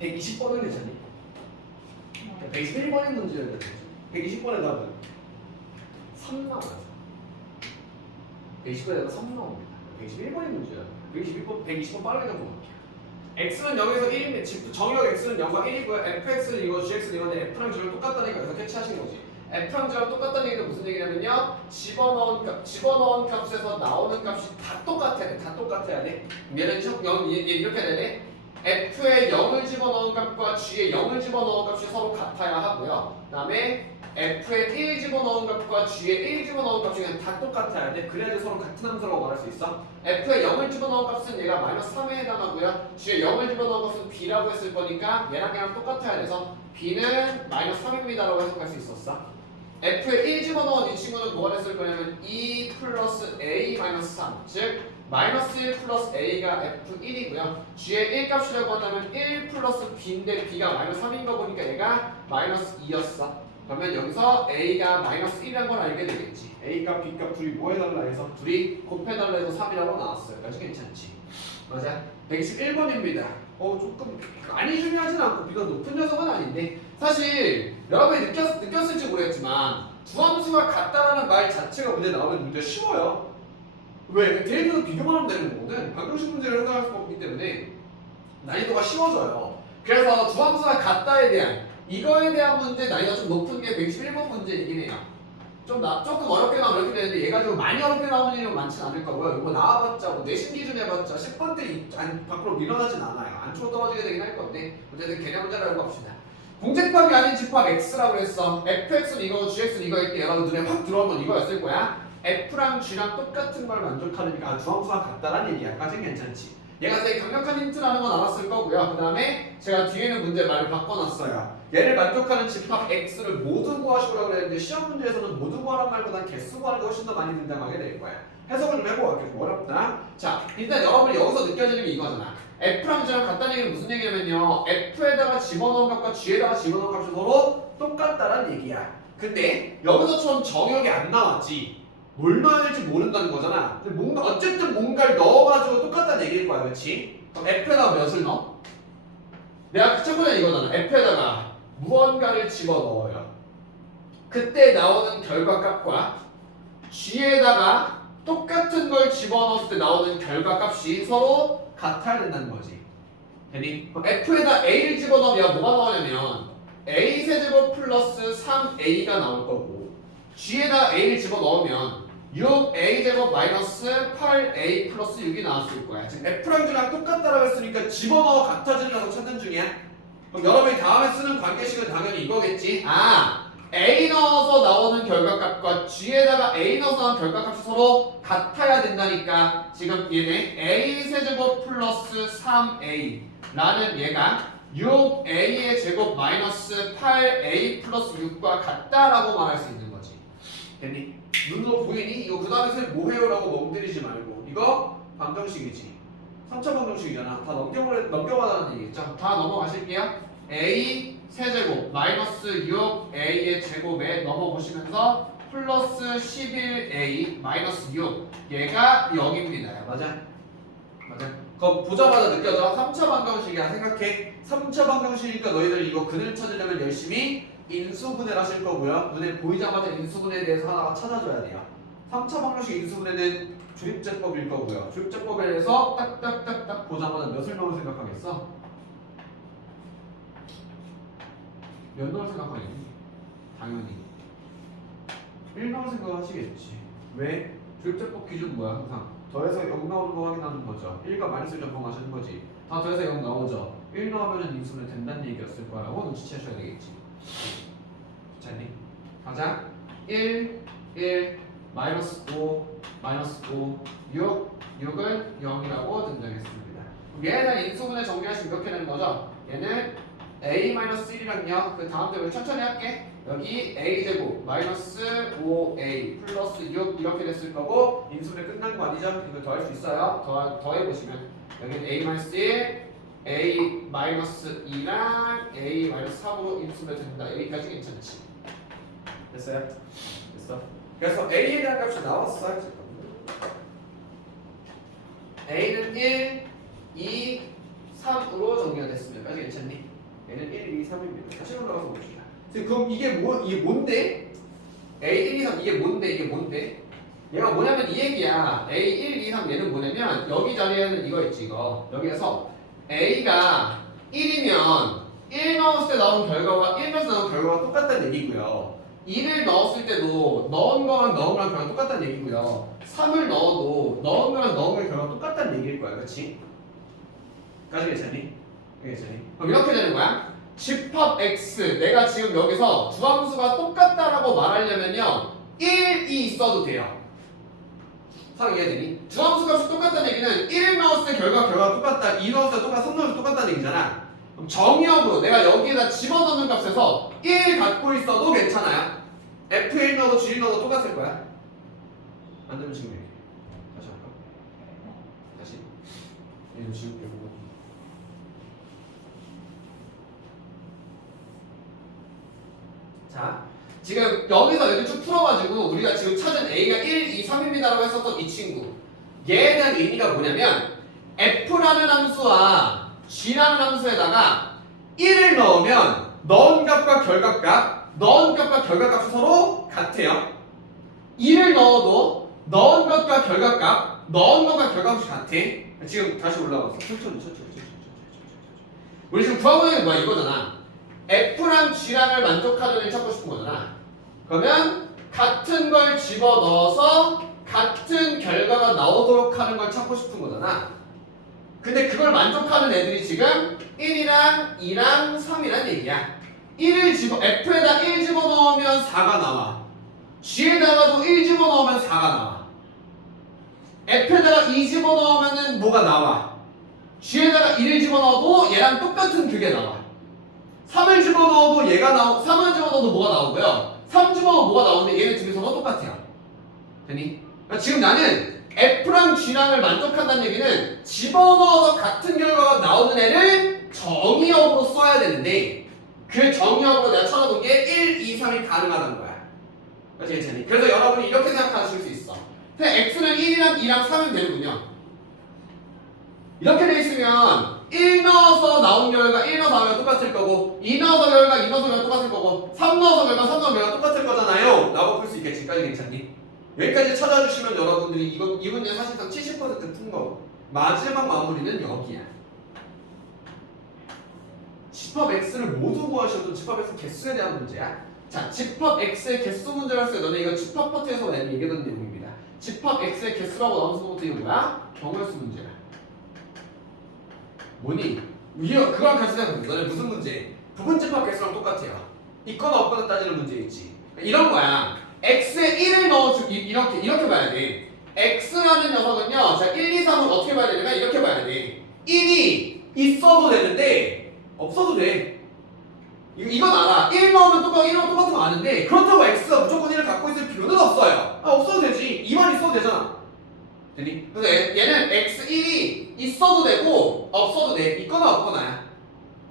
120번은 괜찮니? 121번의 문제는 120번의 답은 3 나와요. 120번의 답은 3 나옵니다. 121번의 문제야. 120번 빠르게 좀 볼게요. x는 0에서 1이면 정의역 x는 0과 1이고요. fx는 이거, gx는 이건데 f랑 g랑 똑같다니까 여기서 캐치하신 거지. f랑 g랑 똑같다는 얘기는 무슨 얘기냐면요. 집어넣은 값에서 나오는 값이 다 똑같아야 돼. 다 똑같아야 돼. 얘는 이렇게 되네. f에 0을 집어넣은 값과 g에 0을 집어넣은 값이 서로 같아야 하고요. 그 다음에 f에 1 집어넣은 값과 g에 1 집어넣은 값이 그냥 다 똑같아야 돼. 그래야지 서로 같은 함수라고 말할 수 있어. f에 0을 집어넣은 값은 얘가 마이너스 3에 해당하고요. g에 0을 집어넣은 값은 b라고 했을 거니까 얘랑 똑같아야 돼서 b는 마이너스 3입니다 라고 해석할 수 있었어. f에 1 집어넣은 이 친구는 뭐가 됐을 거냐면 2 플러스 a 마이너스 3, 즉 마이너스 1 플러스 a가 f1이고요. g의 1 값이라고 한다면 1 플러스 b인데 b가 마이너스 3인 거 보니까 얘가 마이너스 2였어. 그러면 여기서 a가 마이너스 1이라는 걸 알게 되겠지. a값, b값 둘이 뭐 해달라 해서 둘이 곱해달라 해서 3이라고 나왔어요. 여기까지 괜찮지? 맞아. 121번입니다. 조금 많이 중요하진 않고 비가 높은 녀석은 아닌데 사실 여러분이 느꼈을지 모르겠지만 두 함수가 같다라는 말 자체가 문제 나오면 문제가 쉬워요. 왜? 데이터도 비교만 하면 되는 거거든. 방정식 문제를 해석할 수가 없기 때문에 난이도가 쉬워져요. 그래서 두 함수가 같다에 대한 이거에 대한 문제 난이도가 좀 높은 게 121번 문제이긴 해요. 조금 어렵게 나오면 이렇게 되는데 얘가 좀 많이 어렵게 나오는 일은 많지는 않을 거고요. 이거 나와봤자 뭐 내신 기준 해봤자 10번대 밖으로 밀어나진 않아요. 안쪽으로 떨어지게 되긴 할 건데 어쨌든 개념 문제를 알고 갑시다. 공제값이 아닌 집합 x라고 했어. fx는 이거, gx는 이거일 때 여러분 눈에 확 들어오면 이거였을 거야. f랑 g랑 똑같은 걸 만족하니까 두 함수가 같다라는 얘기야. 까지는 괜찮지. 얘가 되게 강력한 힌트라는 건 알았을 거고요. 그 다음에 제가 뒤에는 문제 말을 바꿔놨어요. 얘를 만족하는 집합 x를 모두 구하시라고 그랬는데 시험 문제에서는 모두 구하란 말보다는 개수 구하는 게 훨씬 더 많이 등장하게 될 거야. 해석을 좀 해보아볼게요. 좀 어렵다. 자, 일단 여러분이 여기서 느껴지는 게 이거잖아. f랑 g랑 같다는 얘기는 무슨 얘기냐면요. f에다가 집어넣은 값과 g에다가 집어넣은 값이 서로 똑같다는 얘기야. 근데 여기서처럼 정역이 안 나왔지. 뭘 넣어야 될지 모른다는 거잖아. 근데 어쨌든 뭔가를 넣어가지고 똑같다는 얘기일 거야, 그렇지? 그럼 f에다가 몇을 넣어? 내가 첫 번째 이거잖아. f에다가 무언가를 집어넣어요. 그때 나오는 결과값과 g에다가 똑같은 걸 집어넣었을 때 나오는 결과값이 서로 같아야 된다는 거지. 됐니? 그럼 F에다 A를 집어넣으면 뭐가 나오냐면 A 세제곱 플러스 3A가 나올 거고 G에다 A를 집어넣으면 6A 제곱 마이너스 8A 플러스 6이 나왔을 거야. 지금 F랑 G랑 똑같다라고 했으니까 집어넣어 같아지려고 찾는 중이야. 그럼 여러분이 다음에 쓰는 관계식은 당연히 이거겠지. A 넣어서 나오는 결과값과 G에다가 A 넣어서 나오는 결과값이 서로 같아야 된다니까. 지금 얘네 A 세제곱 플러스 3A 라는 얘가 6A의 제곱 마이너스 8A 플러스 6과 같다라고 말할 수 있는 거지. 됐니? 눈으로 보이니? 이거 그 다음에 뭐해요? 라고 멍들이지 말고 이거 방정식이지. 3차 방정식이잖아. 다 넘겨가라는 얘기겠죠? 다 넘어가실게요. A 세제곱 마이너스 6A의 제곱에 넘어보시면서 플러스 11A 마이너스 6 얘가 0입니다. 맞아? 맞아? 그거 보자마자 느껴져. 3차 방정식이야. 생각해. 3차 방정식이니까 너희들 이거 근을 찾으려면 열심히 인수분해를 하실 거고요. 눈에 보이자마자 인수분해에 대해서 하나가 찾아줘야 돼요. 3차 방정식 인수분해는 조립제법일 거고요. 조립제법에 대해서 딱딱딱딱 보자마자 몇을 넣을 생각하겠어? 몇 넣을 생각하겠니? 당연히 1 넣을 생각하시겠지. 왜? 조립제법 기준 뭐야? 항상 더해서 0 나오는 거 확인하는 거죠. 1과 마이너스 1 적용하시는 거지. 다 더해서 0 나오죠. 1 넣으면 인수분해 된다는 얘기였을 거라고 눈치채셔야 되겠지. 됐니? 가자. 1, 1, 마이너스 5, 마이너스 5, 6, 6은 0이라고 등장했습니다. 얘는 인수분해 정리하시면 이렇게 되는 거죠. 얘는 A-1이랑요. 그 다음 대로 천천히 할게. 여기 A제곱 마이너스 5A 플러스 6 이렇게 됐을 거고 인수분해 끝난 거 아니죠? 이거 더할 수 있어요. 더해보시면 여기는 A-1, A-2랑 A-3으로 인수분해 된다. 여기까지 괜찮지? 됐어요? 됐어? 그래서 A에 대한 값이 나왔어. A는 1, 2, 3으로 정리가 됐습니다. 여기까지 괜찮니? A는 1, 2, 3입니다. 다시 올라가서 봅시다. 그럼 이게 뭔데? A 1, 2, 3 이게 뭔데? 얘가 뭐냐면 이 얘기야. A 1, 2, 3 얘는 뭐냐면 여기 자리에는 이거 있지 이거. 여기에서 A가 1이면 1 넣었을 때 나온 결과와 1 넣었을 때 나온 결과가 똑같다는 얘기고요. 2를 넣었을 때도 넣은 거랑 넣은 거랑 결과가 똑같다는 얘기고요. 3을 넣어도 넣은 거랑 넣은 거의 결과가 똑같다는 얘기일 거야. 그렇지? 까지 괜찮니? 괜찮니? 그럼 이렇게 되는 거야. 집합 X 내가 지금 여기서 두 함수가 똑같다라고 말하려면요 1이 있어도 돼요. 상황 이해되니? 두 함수 값이 똑같다는 얘기는 1 넣었을 때 결과가 똑같다, 2 넣었을 때 똑같다, 3 넣었을 때 똑같다는 얘기잖아. 그럼 정의역으로 내가 여기에다 집어넣는 값에서 1 갖고 있어도 괜찮아요. F1 넣어도 G1 넣어도 똑같을 거야. 안 되면 지금 이렇게 다시 할까? 다시 얘도 지울게 보고. 자, 지금 여기서 여기 쭉 풀어가지고 우리가 지금 찾은 A가 1, 2, 3입니다라고 했었던 이 친구 얘에 대한 의미가 뭐냐면 F라는 함수와 G라는 함수에다가 1을 넣으면 넣은 값과 결과값이 서로 같아요. 1을 넣어도 넣은 것과 결과값이 같아. 지금 다시 올라가서 천천히. 우리 지금 구하고 있는 게 뭐야? 이거잖아. F랑 G랑을 만족하는 애를 찾고 싶은 거잖아. 그러면 같은 걸 집어넣어서 같은 결과가 나오도록 하는 걸 찾고 싶은 거잖아. 근데 그걸 만족하는 애들이 지금 1이랑 2랑 3이란 얘기야. F에다 1 집어넣으면 4가 나와. G에다가도 1 집어넣으면 4가 나와. F에다가 2 집어넣으면 뭐가 나와? G에다가 1을 집어넣어도 얘랑 똑같은 그게 나와. 3을 집어넣어도 3을 집어넣어도 뭐가 나오고요. 3 집어넣어도 뭐가 나오는데 얘네 둘이 서로 똑같아요. 되니? 그러니까 지금 나는 F랑 G랑을 만족한다는 얘기는 집어넣어서 같은 결과가 나오는 애를 정의역으로 써야 되는데 그 정의역으로 내가 찾아둔 게 1, 2, 3이 가능하다는 거야. 그렇지? 그래서 여러분이 이렇게 생각하실 수 있어. 근데 X는 1이랑 2랑 3이면 되는군요. 이렇게 돼 있으면 1 넣어서 나온 결과 1 넣어서 나온 결과 똑같을 거고 2 넣어서 결과 2 넣어서 결과 똑같을 거고 3 넣어서 결과 3 넣어서 결과 똑같을 거잖아요. 라고 풀 수 있겠지까지 괜찮니? 여기까지 찾아주시면 여러분들이 이 문제 사실상 70% 푼 거. 마지막 마무리는 여기야. 집합 x를 모두 구하셔도 집합 x 개수에 대한 문제야. 자, 집합 x의 개수 문제를 했을 때 너네 이거 집합 파트에서 내가 얘기했던 내용입니다. 집합 x의 개수라고 나온 순간부터 이거 뭐야? 경우의 수 문제야. 뭐니? 그걸 가르치는 거야. 너네 무슨 문제? 부분 집합 개수랑 똑같아요. 있거나 없거나 따지는 문제 있지. 이런 거야. x에 1을 넣어주고 이렇게 봐야 돼. x라는 녀석은요. 자, 1, 2, 3을 어떻게 봐야 되냐면 이렇게 봐야 돼. 1이 있어도 되는데 없어도 돼. 이건 알아. 1 넣으면 1은 똑같은 거 아는데 그렇다고 x가 무조건 1을 갖고 있을 필요는 없어요. 없어도 되지. 2만 있어도 되잖아. 되니? 그래서 얘는 x1이 있어도 되고 없어도 돼. 있거나 없거나야.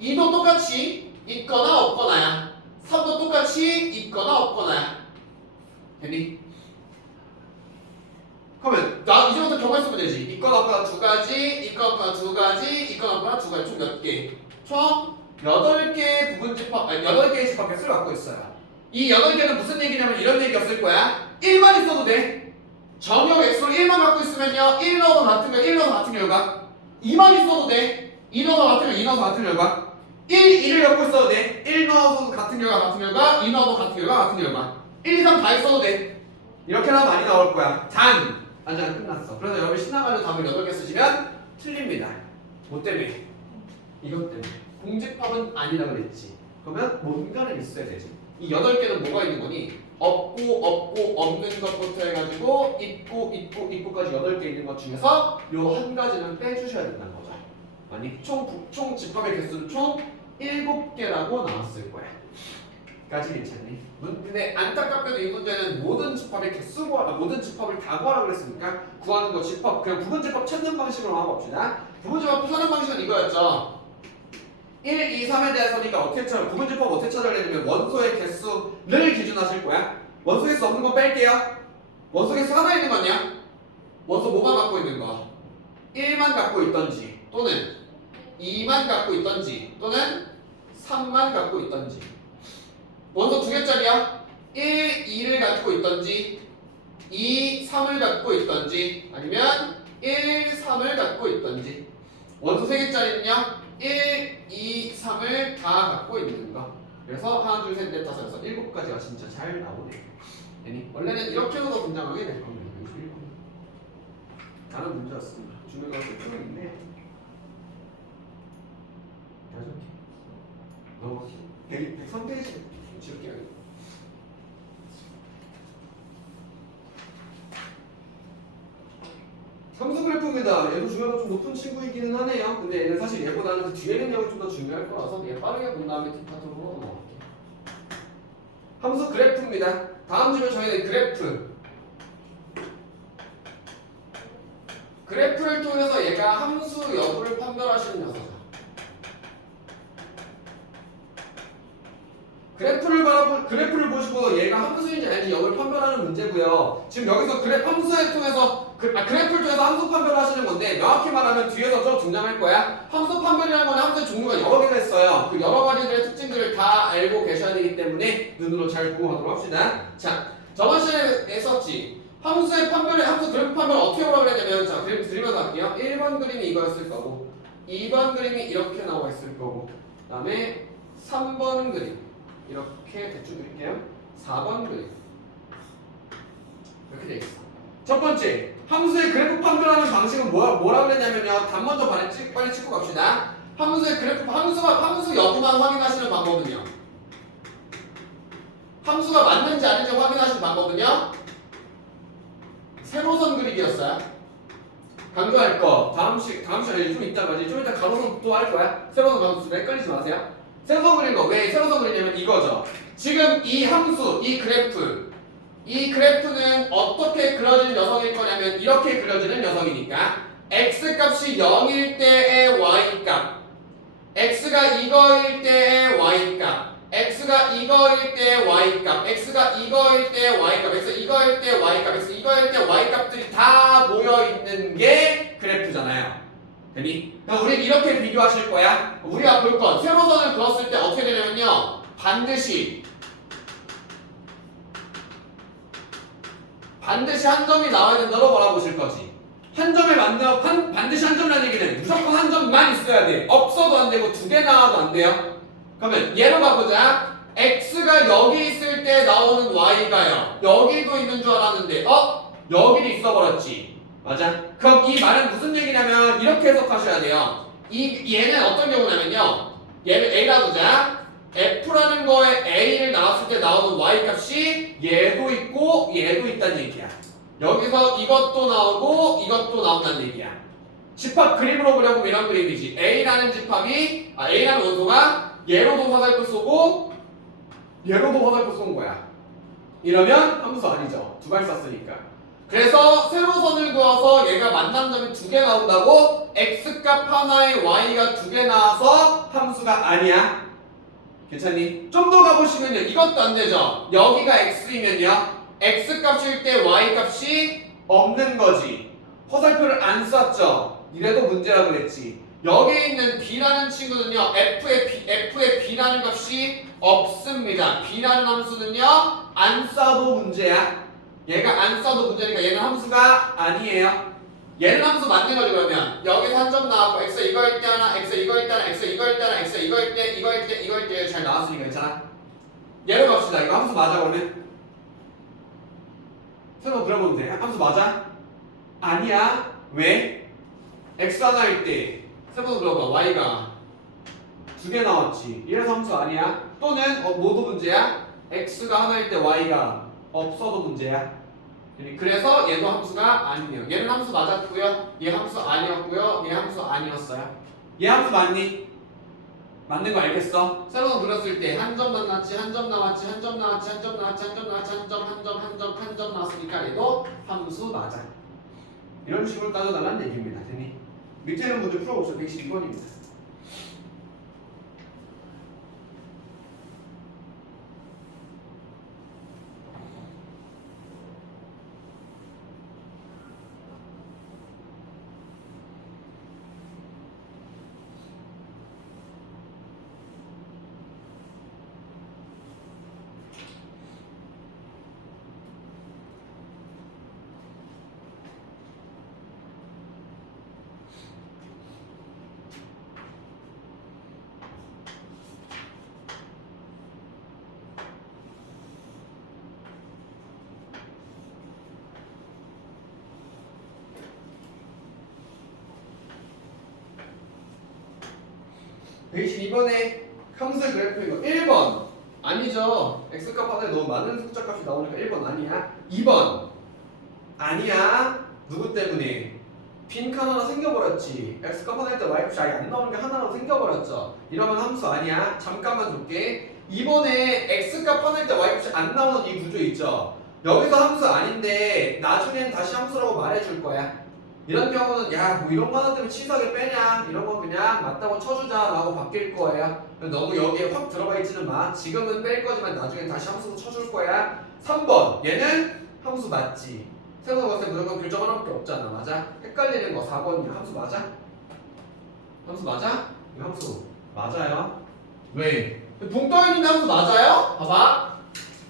2도 똑같이 있거나 없거나야. 3도 똑같이 있거나 없거나야. 되니? 그러면 나 이제부터 경우의 수 문제지. 있거나 없거나 두 가지, 있거나 없거나 두 가지, 있거나 없거나 두 가지. 총 몇 개? 총 8개의 부분 집합, 8개의 집합 개수를 갖고 있어요. 이 8개는 무슨 얘기냐면 이런 얘기였을 거야. 1만 있어도 돼. 정역 x로 1만 갖고 있으면요. 1 넣어도 같은 결과, 1 넣어도 같은 결과. 2만 있어도 돼. 2 넣어도 같은 결과, 2 넣어도 같은 결과. 1을 갖고 있어도 돼. 1 넣어도 같은 결과, 2 넣어도 같은 결과. 1, 2, 3 다 있어도 돼. 이렇게 하면 많이 나올 거야. 완전 끝났어. 그래서 여러분 신나가지고 답을 8개 쓰시면 틀립니다. 뭐 때문에? 이것 때문에. 공집합은 아니라 그랬지. 그러면 뭔가는 있어야 되지. 이 8개는 뭐가 있는 거니? 없고 없는 것부터 해가지고 있고까지 8개 있는 것 중에서 요 한 가지는 빼주셔야 된다는 거죠. 아니 총 집합의 개수는 총 7개라고 나왔을 거야. 까지 괜찮니? 근데 안타깝게도 이 문제는 모든 집합의 개수 모든 집합을 다 구하라고 그랬으니까 구하는 거 집합 그냥 부분 집합 찾는 방식으로 한번 봅시다. 부분 집합 찾는 방식은 이거였죠. 1, 2, 3에 대해서니까 어떻게 찾아? 부분 집합 어떻게 찾으려면 원소의 개수를 기준하실 거야. 원소 개수 없는 거 뺄게요. 원소 개수 하나 있는 거냐? 원소 뭐만 갖고 있는 거? 1만 갖고 있던지 또는 2만 갖고 있던지 또는 3만 갖고 있던지. 원소 2개짜리야? 1, 2를 갖고 있던지 2, 3을 갖고 있던지 아니면 1, 3을 갖고 있던지. 원소 3개짜리는요? 1, 2, 3을 다 갖고 있는 거. 그래서 하나, 둘, 셋, 넷, 다섯, 여섯, 7가지가 진짜 잘 나오네. 원래는 이렇게도 등장하게 될 겁니다. 다른 문제였습니다. 중요한 것도 좀 있네. 너무 103페이지 지울게요. 함수 그래프입니다. 얘도 중요하고 좀 높은 친구이기는 하네요. 근데 얘는 사실 얘보다는 그 뒤에 있는 내용이 좀 더 중요할 거라서 얘 빠르게 본 다음에 뒷파트로 넘어갈게요. 함수 그래프입니다. 다음 주에 저희는 그래프를 통해서 얘가 함수 여부를 판별하시는 녀석이죠. 그래프를 보시고 얘가 함수인지 아닌지 여부를 판별하는 문제고요. 지금 여기서 함수를 통해서 그래프를 통해서 함수 판별을 하시는 건데 명확히 말하면 뒤에서 좀 등장할 거야. 함수 판별이라는 건 함수의 종류가 여러 개가 있어요. 그 여러 가지들의 특징들을 다 알고 계셔야 되기 때문에 눈으로 잘 보고 가도록 합시다. 자, 저번 시간에 했었지. 함수 그래프 판별 어떻게 보라고 그랬냐면 자, 그림 드리면서 할게요. 1번 그림이 이거였을 거고 2번 그림이 이렇게 나와 있을 거고 그 다음에 3번 그림 이렇게 대충 드릴게요. 4번 그림 이렇게 돼 있어. 첫 번째, 함수의 그래프 판별하는 방식은 뭐라 그랬냐면요. 답 먼저 빨리 찍고 갑시다. 함수의 그래프, 함수 여부만 확인하시는 방법은요. 함수가 맞는지 아닌지 확인하시는 방법은요. 세로선 그리기였어요. 강조할 거. 다음 시간에 좀 이따 가지. 좀 이따 가로선 또 할 거야. 세로선 가로선 헷갈리지 마세요. 세로선 그린 거. 왜 세로선 그리냐면 이거죠. 지금 이 함수, 이 그래프는 어떻게 그려질 녀석일 거냐면 이렇게 그려지는 녀석이니까 x값이 0일 때의 y값, x가 이거일 때의 y값, x가 이거일 때의 y값, x가 이거일 때의 y값, x 이거일 때의 y값, x 이거일 때의 y값들이 다 모여있는 게 그래프잖아요. 되니? 그럼 우리 이렇게 비교하실 거야. 우리가 볼 건 세로선을 그었을 때 어떻게 되냐면요. 반드시 한 점이 나와야 된다고 바라보실 거지. 한 점에 반드시 한 점이라는 얘기는 무조건 한 점만 있어야 돼. 없어도 안 되고 두 개 나와도 안 돼요. 그러면 얘로 가보자. x가 여기 있을 때 나오는 y가요. 여기도 있는 줄 알았는데 여기도 있어버렸지. 맞아? 그럼 이 말은 무슨 얘기냐면 이렇게 해석하셔야 돼요. 얘는 어떤 경우냐면요. 얘를 a라 보자. f라는 거에 a를 나왔을 때 나오는 y 값이 얘도 있고 얘도 있다는 얘기야. 여기서 이것도 나오고 이것도 나온다는 얘기야. 집합 그림으로 그려보면 이런 그림이지. A라는 집합이 A라는 원소가 얘로도 화살표 쏘고 얘로도 화살표 쏜 거야. 이러면 함수 아니죠. 두 발 쐈으니까. 그래서 세로선을 그어서 얘가 만난 점이 두 개 나온다고 x값 하나에 y가 두 개 나와서 함수가 아니야. 괜찮니? 좀 더 가보시면요. 이것도 안 되죠. 여기가 x이면요. x값일 때 y값이 없는 거지. 화살표를 안 쐈죠. 이래도 문제라 그랬지. 여기 있는 b라는 친구는요. f의 b라는 값이 없습니다. b라는 함수는요. 안 쏴도 문제야. 얘가 안 쏴도 문제니까 얘는 함수가 아니에요. 얘는 함수 맞는 거죠. 그러면 여기서 한 점 나왔고 x 이거일 때 하나, x 이거일 때 하나, x 이거일 때 하나, x 이거일 때 이거일 때 이거일 때 잘 나왔으니까 괜찮아. 얘로 갑시다. 이거 함수 맞아 그러면? 새로 그려보면 돼. 함수 맞아? 아니야. 왜? x 하나일 때 세번 그려봐. y가 두 개 나왔지. 이래서 함수 아니야. 또는 뭐도 문제야? x가 하나일 때 y가 없어도 문제야. 그래서 얘도 함수가 아니네요. 얘는 함수 맞았고요. 얘 함수 아니었고요. 얘 함수 아니었어요. 얘 함수 맞니? 맞는 거 알겠어? 세로선 그렸을 때 한 점 만났지, 한 점 나왔지, 한 점 나왔지, 한 점 나왔지, 한 점 나왔지, 한 점 나왔으니까 얘도 함수 맞아. 이런 식으로 따져달라는 얘기입니다. 됐니? 밑에는 문제 풀어보세요. 112번입니다. 베이시 2번에 함수의 그래프인 거 1번 아니죠. x값 하나에 너무 많은 숫자값이 나오니까 1번 아니야. 2번 아니야. 누구 때문에? 빈 칸 하나 생겨버렸지. x값 하나일 때 y값이 아예 안 나오는 게 하나라도 생겨버렸죠. 이러면 함수 아니야. 잠깐만 줄게. 2번에 x값 하나일 때 y값이 안 나오는 이 구조 있죠. 여기서 함수 아닌데 나중엔 다시 함수라고 말해줄 거야. 이런 경우는 야 뭐 이런 거 하나 때문에 치사하게 빼냐, 이런 건 그냥 맞다고 쳐주자 라고 바뀔 거예요. 너무 여기에 확 들어가 있지는 마. 지금은 뺄 거지만 나중에 다시 함수로 쳐줄 거야. 3번 얘는 함수 맞지. 세로선 봤을 때 무조건 교정 하나밖에 없잖아. 맞아? 헷갈리는 거 4번이야. 함수 맞아? 함수 맞아? 이거 함수 맞아요. 왜? 붕 떠있는데 함수 맞아요? 봐봐.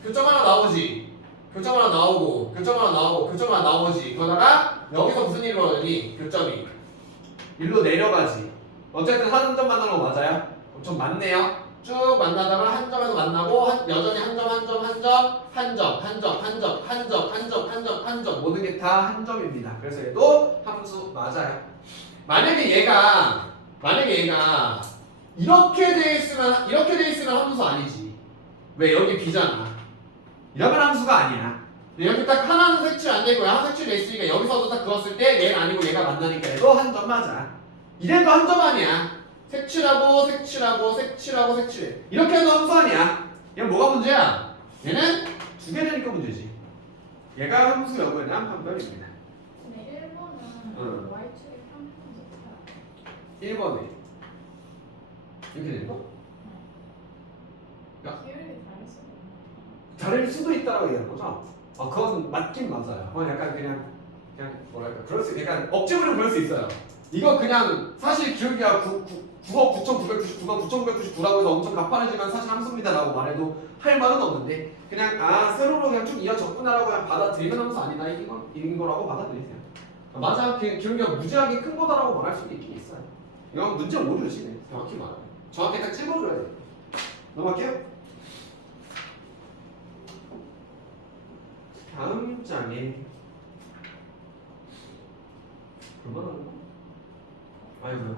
교정 하나 나오지. 교점 하나 나오고, 교점 하나 나오고, 교점 하나 나오지. 그러다가 여기서 무슨 일이 일어나니? 교점이 일로 내려가지. 어쨌든 한 점 만나는 거 맞아요? 좀 맞네요. 쭉 만나다가 한 점에서 만나고 여전히 한 점 모든 게 다 한 점입니다. 그래서 얘도 함수 맞아요. 만약에 얘가 이렇게 돼 있으면 함수 아니지. 왜? 여기 B잖아. 이러면 함수가 아니야. 이렇게 딱 하나는 색칠 안 되고 한 색칠 돼 있으니까 여기서도 딱 그었을 때 얘는 아니고 얘가 만나니까 얘도 한 점 맞아. 이래도 한 점 아니야. 색칠하고 이렇게 해도 함수 아니야. 얘는 뭐가 문제야? 얘는 두 개 되니까 문제지. 얘가 함수 여부에는 판별입니다. 근데 1번은 응. y축의 평균 1번에 이렇게 되는 거? 야. 기울기 다르죠. 다를 수도 있다고 얘기하는 거죠? 그건 맞긴 맞아요. 약간 그냥 뭐랄까 그럴 수 약간 억지로 그럴 수 있어요. 이거 그냥 사실 기울기가 9억 9,999만 9,999라고 해서 엄청 가파르지만 사실 함수입니다라고 말해도 할 말은 없는데 그냥 세로로 그냥 쭉 이어졌구나라고 그냥 받아들이면 함수 아니다 이인 거라고 받아들이세요. 맞아. 기울기가 무지하게 큰 거다라고 말할 수도 있긴 있어요. 이건 문제 오류지. 정확히 말하면. 정확히 딱 찝어줘야 돼. 넘어갈게요. 다음 장에 얼마나 아이고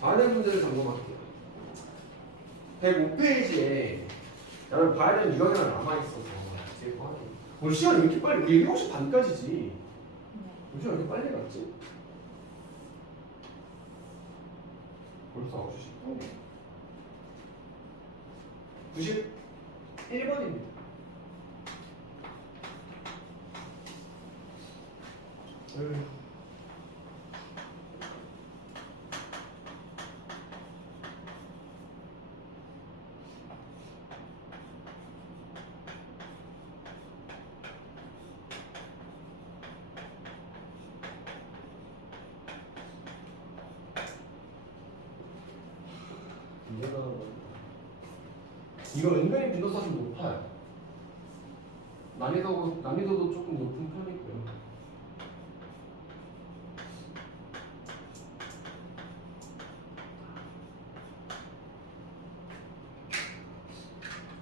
봐야 될 문제를 점검할게요. 105페이지에 여러분 봐야 되는 유형이 남아있어서 오늘 시간이 왜 이렇게 빨리 우리 7시 반까지지 오늘 시간 왜 이렇게 빨리 갔지? 벌써 9시 10분 91번입니다. 이거 은근히 빈도수가 좀 높아요. 난이도도 조금 높은 편이고요.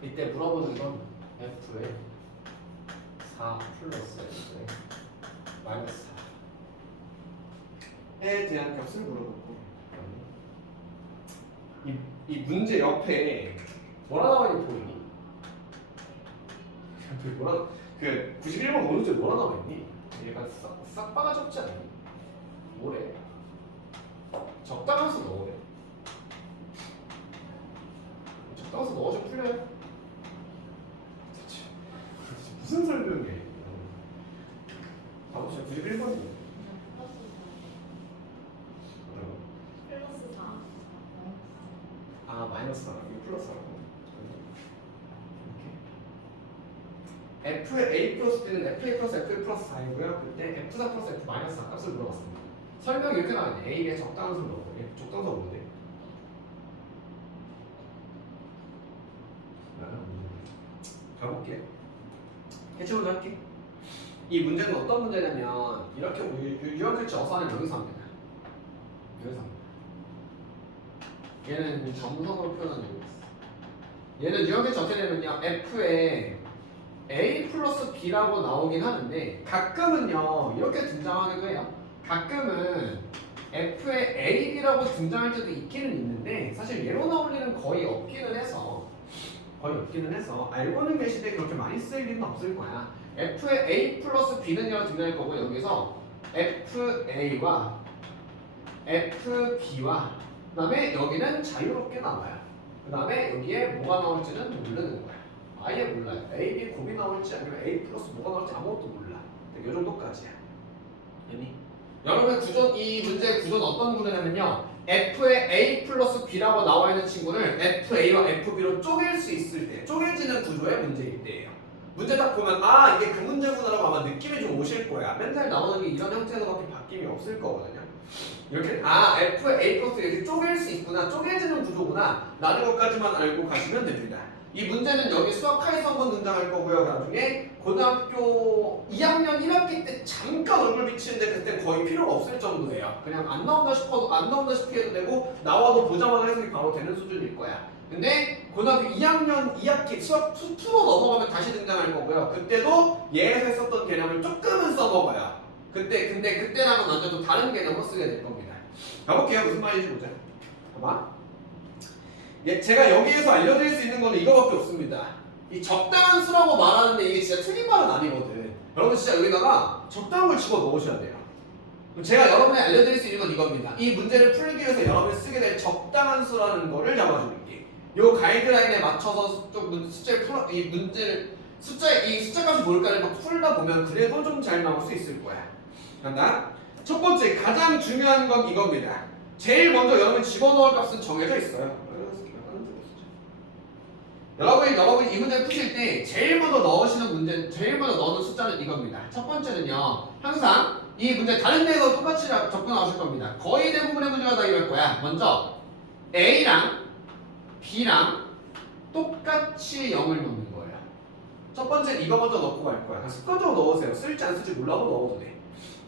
이때 물어보는 건 F에 4 플러스 F에 마이너스 4에 대한 값을 물어보고 이 문제 옆에 뭐라 나와 있니 보이니? 그 91번 오른쪽에 뭐라 나와 있니? 얘가 싹 빠가 적지 않니? 뭐래? 적당한 수 넣으래. 적당한 수 넣어주면 풀려요. 무슨 설명이야? 봐보시죠. 91번이에요. 플러스 4. 아 마이너스 4 이거 플러스라고. 이렇게 F의 A 플러스 B는 FA 플러스 FA 플러스 4이고요. 그때 F4 플러스 F 마이너스 4 값을 물어봤습니다. 설명이 이렇게 나와있네. A에 적당한 수를 넣고 적당한 수가 뭔데? 가볼게요. 해체 먼저 할게. 이 문제는 어떤 문제냐면 이렇게 유형일치 어선을 여기서 합니다. 여기서 합니다. 얘는 점선으로 표현한 적이 있어. 얘는 유형일치 어떻게 되냐면요. F에 A 플러스 B라고 나오긴 하는데 가끔은요 이렇게 등장하기도 해요. 가끔은 F에 A, B라고 등장할 때도 있기는 있는데 사실 얘로 나올 일은 거의 없기는 해서 알고는 계시되 그렇게 많이 쓸 일은 없을 거야. F의 A 플러스 B는요 등장할 거고 여기서 FA와 FB와 그 다음에 여기는 자유롭게 나와요. 그 다음에 여기에 뭐가 나올지는 모르는 거야. 아예 몰라요. A, B 곱이 나올지 아니면 A 플러스 뭐가 나올지 아무것도 몰라. 이 정도까지야. 아니? 여러분 이 문제의 구조는 어떤 구조냐면요. F의 A 플러스 B라고 나와 있는 친구를 FA와 FB로 쪼갤 수 있을 때 쪼개지는 구조의 문제일 때예요. 문제 딱 보면 아 이게 그 문제구나라고 아마 느낌이 좀 오실 거야. 맨날 나오는 게 이런 형태로밖에 바뀜이 없을 거거든요. 이렇게 아 F의 A 플러스 이렇게 쪼갤 수 있구나 쪼개지는 구조구나 라는 것까지만 알고 가시면 됩니다. 이 문제는 여기 수학카에서 한번 등장할 거고요. 나중에 고등학교 2학년 1학기 때 잠깐 얼굴 비치는데 그때 거의 필요가 없을 정도예요. 그냥 안 나온다 싶어도 안 나온다 싶게 해도 되고 나와도 보자마자 해석이 바로 되는 수준일 거야. 근데 고등학교 2학년 2학기 수학 2로 넘어가면 다시 등장할 거고요. 그때도 얘에서 했었던 개념을 조금은 써먹어요. 그때랑은 완전 또 다른 개념으로 쓰게 될 겁니다. 가볼게요. 무슨 말인지 보자. 봐봐. 제가 여기에서 알려드릴 수 있는 거는 이거밖에 없습니다. 이 적당한 수라고 말하는데 이게 진짜 틀린 말은 아니거든. 여러분 진짜 여기다가 적당한 걸 집어 넣으셔야 돼요. 제가 여러분에 알려드릴 수 있는 건 이겁니다. 이 문제를 풀기 위해서 여러분이 쓰게 될 적당한 수라는 거를 잡아줄게. 이 가이드라인에 맞춰서 좀 숫자를 풀어 이 문제를 이 숫자값이 뭘까를 막 풀다 보면 그래도 좀 잘 나올 수 있을 거야. 간다. 첫 번째 가장 중요한 건 이겁니다. 제일 먼저 여러분 집어넣을 값은 정해져 있어요. 여러분이 이 문제를 푸실 때 제일 먼저 넣는 숫자는 이겁니다. 첫 번째는요, 항상 이 문제 다른 데에서 똑같이 접근 나오실 겁니다. 거의 대부분의 문제가 다 이럴 거야. 먼저 A랑 B랑 똑같이 0을 넣는 거예요. 첫 번째는 이거 먼저 넣고 갈 거야. 그냥 습관적으로 넣으세요. 쓸지 안 쓸지 몰라도 넣어도 돼.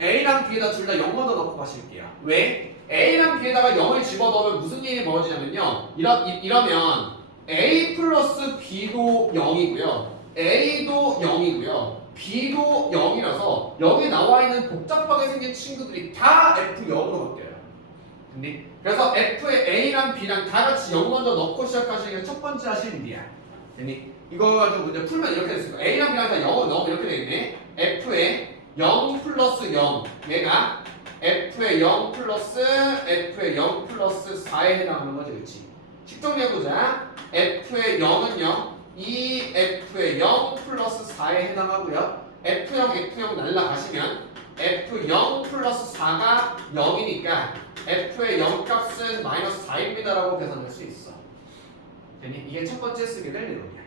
A랑 B에다 둘 다 0 먼저 넣고 가실게요. 왜? A랑 B에다가 0을 집어넣으면 무슨 일이 벌어지냐면요. 이러면 A 플러스 B도 0이고요. A도 0이고요. B도 0이라서 여기 나와 있는 복잡하게 생긴 친구들이 다 F0으로 바뀌어요. 됐니? 그래서 F에 A랑 B랑 다 같이 0 먼저 넣고 시작하시는 게 첫 번째 하실 일이야. 됐니? 이거 가지고 문제 풀면 이렇게 됐습니다. A랑 B랑 다 0을 넣으면 이렇게 되겠네. F에 0 플러스 0 얘가 F의 0 플러스 F의 0 플러스 4에 해당하는 거지. 그렇지? 식정리해보자. F의 0은요 2F의 0 플러스 4에 해당하고요. F0 날라가시면 F0 플러스 4가 0이니까 F의 0 값은 마이너스 4입니다라고 계산할 수 있어. 됐니? 이게 첫 번째 쓰게 될 내용이야.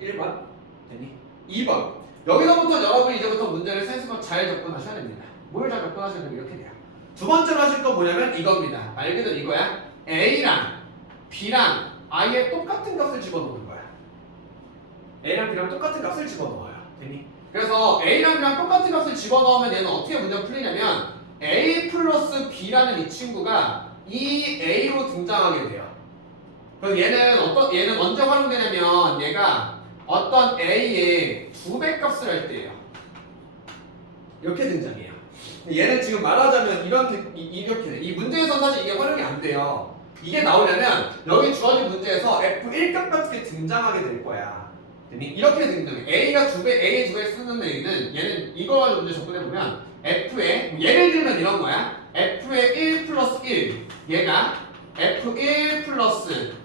1번 됐니? 2번 여기서부터 여러분이 이제부터 문제를 센스만 잘 접근하셔야 됩니다. 뭘 잘 접근하셔야 되면 이렇게 돼요. 두 번째로 하실 거 뭐냐면 이겁니다. 말 그대로 이거야. A랑 B랑 아예 똑같은 값을 집어넣는 거야. A랑 B랑 똑같은 값을 집어넣어요. 됐니? 그래서 A랑 B랑 똑같은 값을 집어넣으면 얘는 어떻게 문제가 풀리냐면 A 플러스 B라는 이 친구가 이 A로 등장하게 돼요. 그래서 얘는 언제 활용되냐면 얘가 어떤 A의 2배 값을 할 때예요. 이렇게 등장해요. 얘는 지금 말하자면 이렇게 돼. 이 문제에서 사실 이게 활용이 안 돼요. 이게 나오려면 여기 주어진 문제에서 F1값 같은 게 등장하게 될 거야. 이렇게 등장해. A의 2배 쓰는 A는 얘는 이거 가지고 문제 접근해보면 F에 예를 들면 이런 거야. F의 1 플러스 1 얘가 F1 플러스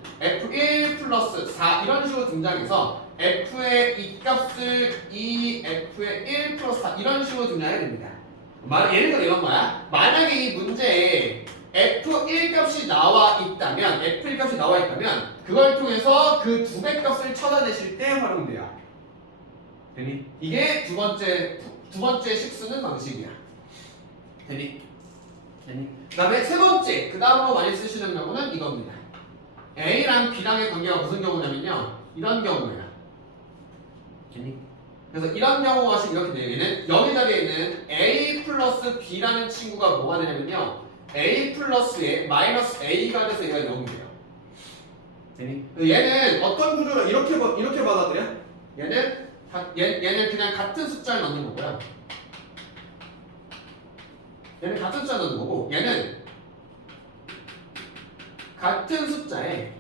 4 이런 식으로 등장해서 F의 이 값을 2F의 1 플러스 4 이런 식으로 등장해야 됩니다. 예를 들어 이런 거야. 만약에 이 문제에 F1 값이 나와 있다면 그걸 통해서 그 2배 값을 찾아내실 때 활용돼요. 되니? 이게 두 번째 식 쓰는 방식이야. 되니? 그 다음에 세 번째, 그 다음으로 많이 쓰시는 경우는 이겁니다. A랑 B랑의 관계가 무슨 경우냐면요. 이런 경우예요. 되니? 그래서 이런 경우가 지금 이렇게 돼요. 얘는 여기 자리에 있는 A 플러스 B라는 친구가 뭐가 되냐면요. A 플러스에 마이너스 A가 돼서 얘가 0이 돼요. 되니? 얘는 어떤 구조를 이렇게 받아들여? 얘는 그냥 같은 숫자를 넣는 거고요. 얘는 같은 숫자 넣는 거고 얘는 같은 숫자에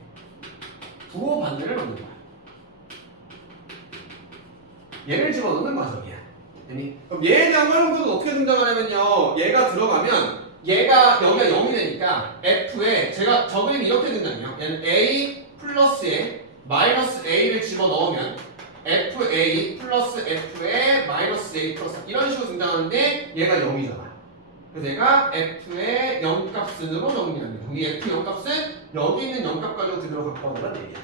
부호 반대를 넣는 거야. 얘를 집어넣는 과정이야. 그럼 얘에 대한 활용도는 어떻게 등장하냐면요. 얘가 들어가면 얘가 여기가 0이 되니까 F에 제가 적으면 이렇게 등장해요. 얘는 A 플러스에 마이너스 A를 집어넣으면 FA 플러스 F에 마이너스 A 플러스 이런 식으로 등장하는데 얘가 0이잖아. 그래서 얘가 F의 0값으로 정리합니다. 이 F 0값은 여기 있는 0값 가지고 그대로 갖고 와달라는 얘기야.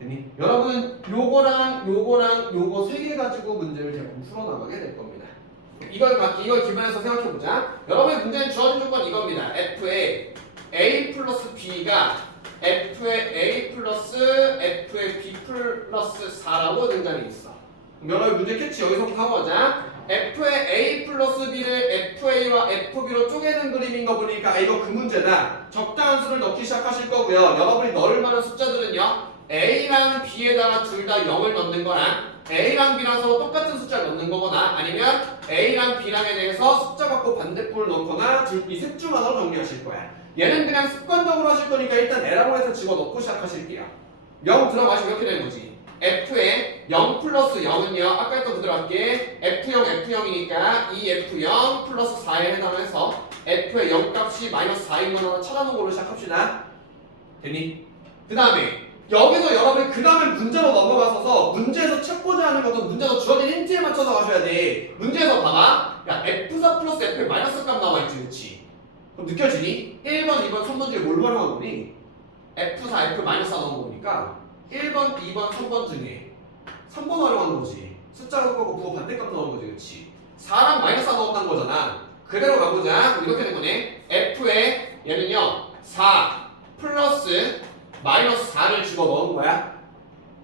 됐니? 여러분 요거랑 요거 세 개 가지고 문제를 대부분 풀어나가게 될 겁니다. 이걸 기반해서 생각해보자. 여러분의 문제는 주어진 조건 이겁니다. F의 A 플러스 B가 F의 A 플러스 F의 B 플러스 4라고 등장해 있어. 여러분 문제 캐치 여기서부터 하고자. F의 A 플러스 B를 FA와 FB로 쪼개는 그림인 거 보니까 이거 그 문제다. 적당한 수를 넣기 시작하실 거고요. 여러분이 넣을 만한 숫자들은요. A랑 B에다가 둘 다 0을 넣는 거랑 A랑 B랑 서로 똑같은 숫자를 넣는 거거나 아니면 A랑 B랑에 대해서 숫자 갖고 반대꼴을 넣거나 이 셋 중 하나로 정리하실 거야. 얘는 그냥 습관적으로 하실 거니까 일단 L라고 해서 집어넣고 시작하실게요. 0 들어가시면 이렇게 되는 거지. F의 0 플러스 0은요. 아까 했던 그대로 할게. F0이니까 이 F0 플러스 4에 해당해서 F의 0 값이 마이너스 4인 거 하나 찾아놓은 걸로 시작합시다. 됐니? 그 다음에 여기서 여러분 그 다음에 문제로 넘어가서서 문제에서 찾고자 하는 것도 문제에서 주어진 힌트에 맞춰서 가셔야 돼. 문제에서 봐봐. 야 F4 플러스 F의 마이너스 값 나와있지. 그치? 그럼 느껴지니? 1번, 2번, 3번 중에 뭘 활용한 거니? F4, F 마이너스 4 넣은 거니까 1번, 2번, 3번 중에 3번 활용한 거지. 숫자가 섞고 부호 반대값 넣은 거지. 그치? 4랑 마이너스 4 넣었다는 거잖아. 그대로 가보자. 이렇게 된 거네. F에 얘는요 4 플러스 마이너스 4를 집어넣은 거야.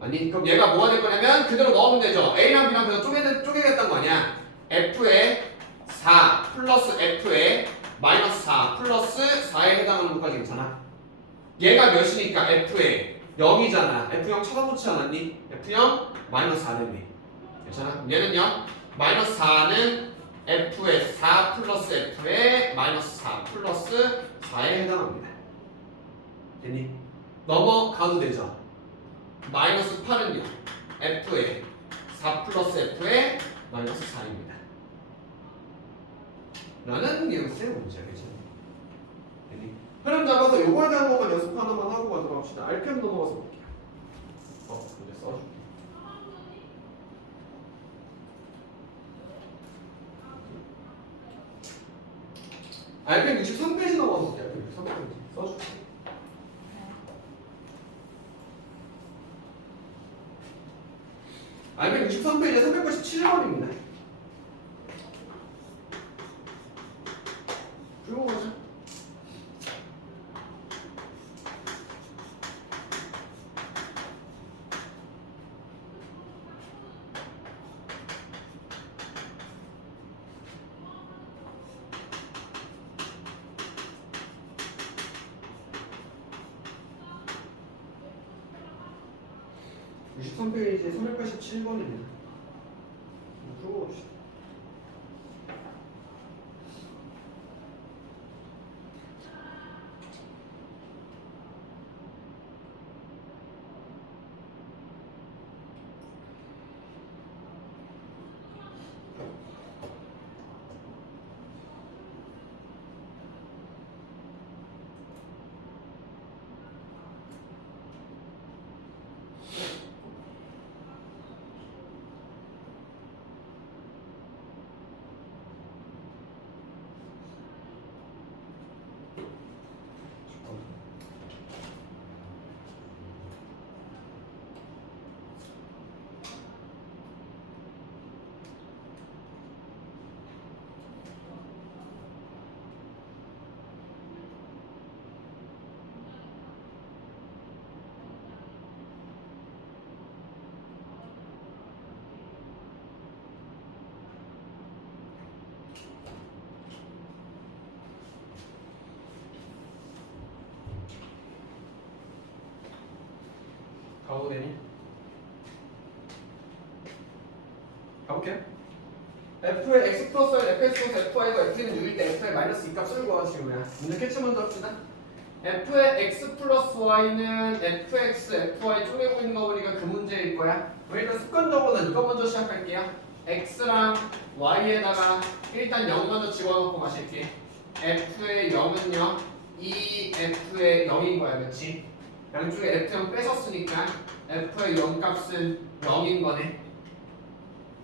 아니 그럼 얘가 뭐가 될 거냐면 넣으면 되죠. A랑 B랑 그냥 쪼개겠다는 거 아니야. F에 4 플러스 F에 마이너스 4 플러스 4에 해당하는 것까지 괜찮아. 얘가 몇이니까 F에 0이잖아. F0 찾아놓지 않았니? F0 마이너스 4네. 괜찮아? 얘는요. 마이너스 4는 F에 4 플러스 F에 마이너스 4 플러스 4에 해당합니다. 됐니? 넘어가도 되죠. 마이너스 8은요. F에 4 플러스 F에 마이너스 4입니다. 라는 뉘앙스의 문제야. 그치? 됐니? 흐름 잡아서 요거에 대한 것만 연습 하나만 하고 가도록 합시다. RPM 넘어가서 볼게요. 문제 써줄게. RPM 63페이지 넘어가서 볼게요. RPM 63페이지 써줄게. RPM 63페이지에 387번입니다. 풀고 가자. 페이지에 387번입니다. 풀고 봅시다. 가도 되니? 가볼게요. F의 X 플러스 Fx 플러스 Fy가 X는 6일 때 F의 마이너스 2값을 구하시고 그냥 문제 캐치 먼저 합시다. F의 X 플러스 Y는 Fx, Fy 쪼개고 있는 거 보니까 그 문제일 거야. 일단 습관적으로는 이거 먼저 시작할게요. X랑 Y에다가 일단 0 먼저 집어넣고 마실게. F의 0은요 2F의 0인 거야, 그렇지? 양쪽에 F0 뺏었으니까 F의 0 값은 0인 거네.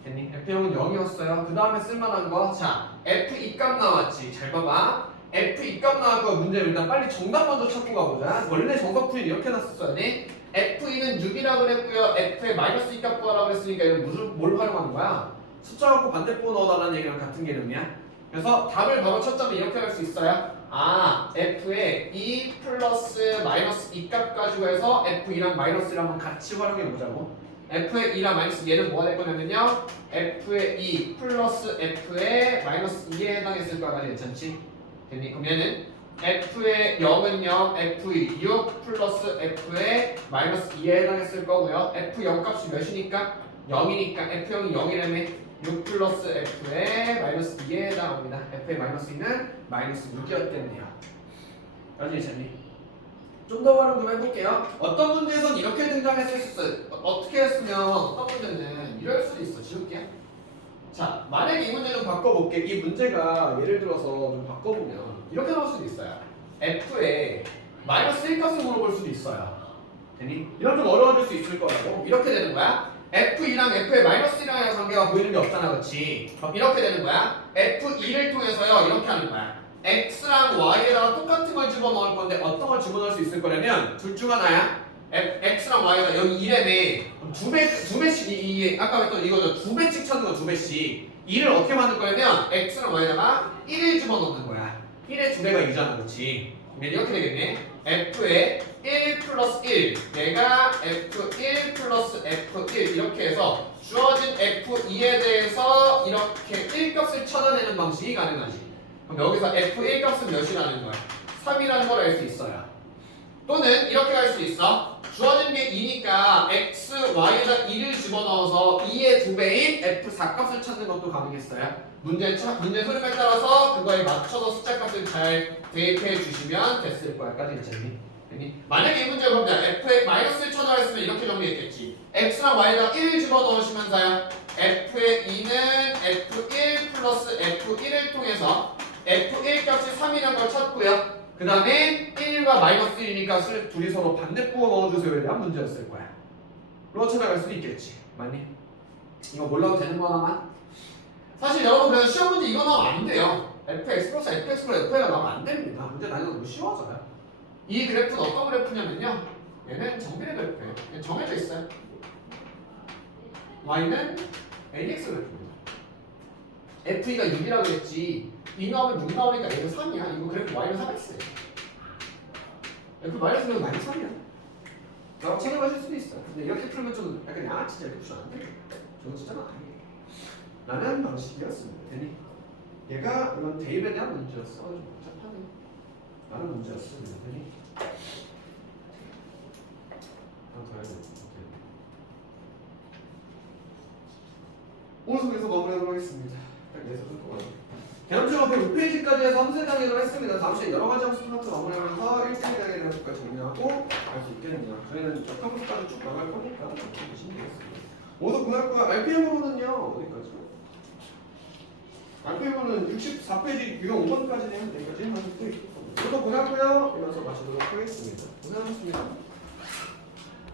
됐니? F0은 0이었어요. 그 다음에 쓸만한 거, 자, F2 값 나왔지. 잘 봐봐. F2 값 나왔고 문제를 일단 빨리 정답 먼저 찾고 가보자. 원래 정석풀이 이렇게 놨었어야 돼. F2는 6이라고 그랬고요. F의 마이너스 2 값 구하라고 했으니까 이건 뭘 활용하는 거야? 숫자 갖고 반대표 넣어달라는 얘기랑 같은 개념이야. 그래서 답을 바로 찾자면 이렇게 할 수 있어요. 아, F의 2 플러스 마이너스 2 값 가지고 해서 F2랑 마이너스랑 같이 활용해 보자고. F의 2랑 마이너스 얘는 뭐가 될 거냐면요. F의 2 플러스 F의 마이너스 2에 해당했을 거까지 괜찮지? 됐니? 그럼 얘는 F의 0은요. F2 6 플러스 F의 마이너스 2에 해당했을 거고요. F0 값이 몇이니까? 0이니까 F0이 0이라며 6 플러스 F의 마이너스 2에 해당합니다. F의 마이너스 2는 마이너스 6이었겠네요. 나중에 재미. 좀 더 활용 좀 해볼게요. 어떤 문제에선 이렇게 등장했을 수 있어요. 어떻게 했으면 어떤 문제는 이럴 수도 있어. 지울게. 자, 만약에 이 문제는 바꿔볼게. 이 문제가 예를 들어서 좀 바꿔보면 이렇게 나올 수도 있어요. F에 마이너스 1 값을 물어볼 수도 있어요. 되니? 이런 좀 어려워질 수 있을 거라고. 이렇게 되는 거야. F2랑 F의 마이너스 1이랑의 관계가 보이는 게 없잖아, 그렇지? 그럼 이렇게 되는 거야. F2를 통해서요, 이렇게 하는 거야. X랑 Y에다가 똑같은 걸 집어넣을 건데 어떤 걸 집어넣을 수 있을 거냐면 둘 중 하나야. X랑 Y가 여기 2래매 두 배씩 아까 했던 이거죠. 두 배씩 찾는 거 두 배씩. 2를 어떻게 만들 거냐면 X랑 Y에다가 1을 집어넣는 거야. 1의 두 배가 2잖아, 그렇지? 그러면 이렇게 되겠네. F의 1 플러스 1 내가 F1 플러스 F1 이렇게 해서 주어진 F2에 대해서 이렇게 1값을 찾아내는 방식이 가능하지. 그럼 여기서 F1 값은 몇이라는 거야? 3이라는 걸 알 수 있어요. 또는 이렇게 할 수 있어. 주어진 게 2니까 x, y에다 2를 집어넣어서 2의 2배인 F4 값을 찾는 것도 가능했어요. 문제 흐름에 따라서 그거에 맞춰서 숫자 값을 잘 대입해 주시면 됐을 거야. 까지 괜찮니? 만약에 이 문제가 그럼 f의 마이너스 1 찾아냈으면 이렇게 정리했겠지. x랑 y에다 1 집어넣으시면서요. f의 2는 f1 플러스 f1을 통해서 f1 값이 3이라는 걸 찾고요. 그 다음에 1과 마이너스 1이니까 둘이 서로 반대부호 넣어주세요에 대한 문제였을 거야. 로 찾아갈 수도 있겠지. 맞니? 이거 몰라도 되는 거 하나만? 사실 여러분 그래서 시험 문제 이거 나오면 안 돼요. fx 플러스 fx 플러스 f가 나오면 안 됩니다. 문제 난이도 너무 쉬워져요. 이 그래프는 어떤 그래프냐면요. 얘는 정비례 그래프예요. 얘는 정해져 있어요. y는 ax 그래프입니다. f2가 6이라고 그랬지. 2 나오면 6 나오니까 얘도 3이야. 이거 그래프 y는 3x예요. f 마이너스는 마이너스 3이야. 라고 찾아가실 수도 있어요. 근데 이렇게 풀면 좀 약간 양아치지 이렇게 풀면 안 돼요. 저는 진짜 아니에요. 라는 방식이었습니다. 되니? 얘가 이런 대입에 대한 문제였어. 좀 복잡하네. 라는 문제였습니다. 되니? 하나 더 해야 돼. 오늘 수업에서 마무리하도록 하겠습니다. 딱 4수준 동안. 개념적 앞에 6페이지까지 해서 함수 단계로 했습니다. 다음 시간에 여러 가지 함수 파트 마무리하면서 1페이지 단계에 대한 것까지 정리하고 할 수 있겠네요. 저희는 저 컴퓨터까지 쭉 나갈 거니까 그렇게 보시면 되겠습니다. 오늘 공부할 거야. RPM으로는요. 어디까지? RPM으로는 64페이지 유형 5번까지 되면 여기까지 하면 또 있고. 오늘 공부할 거요. 이러면서 마치도록 하겠습니다. 고생하셨습니다.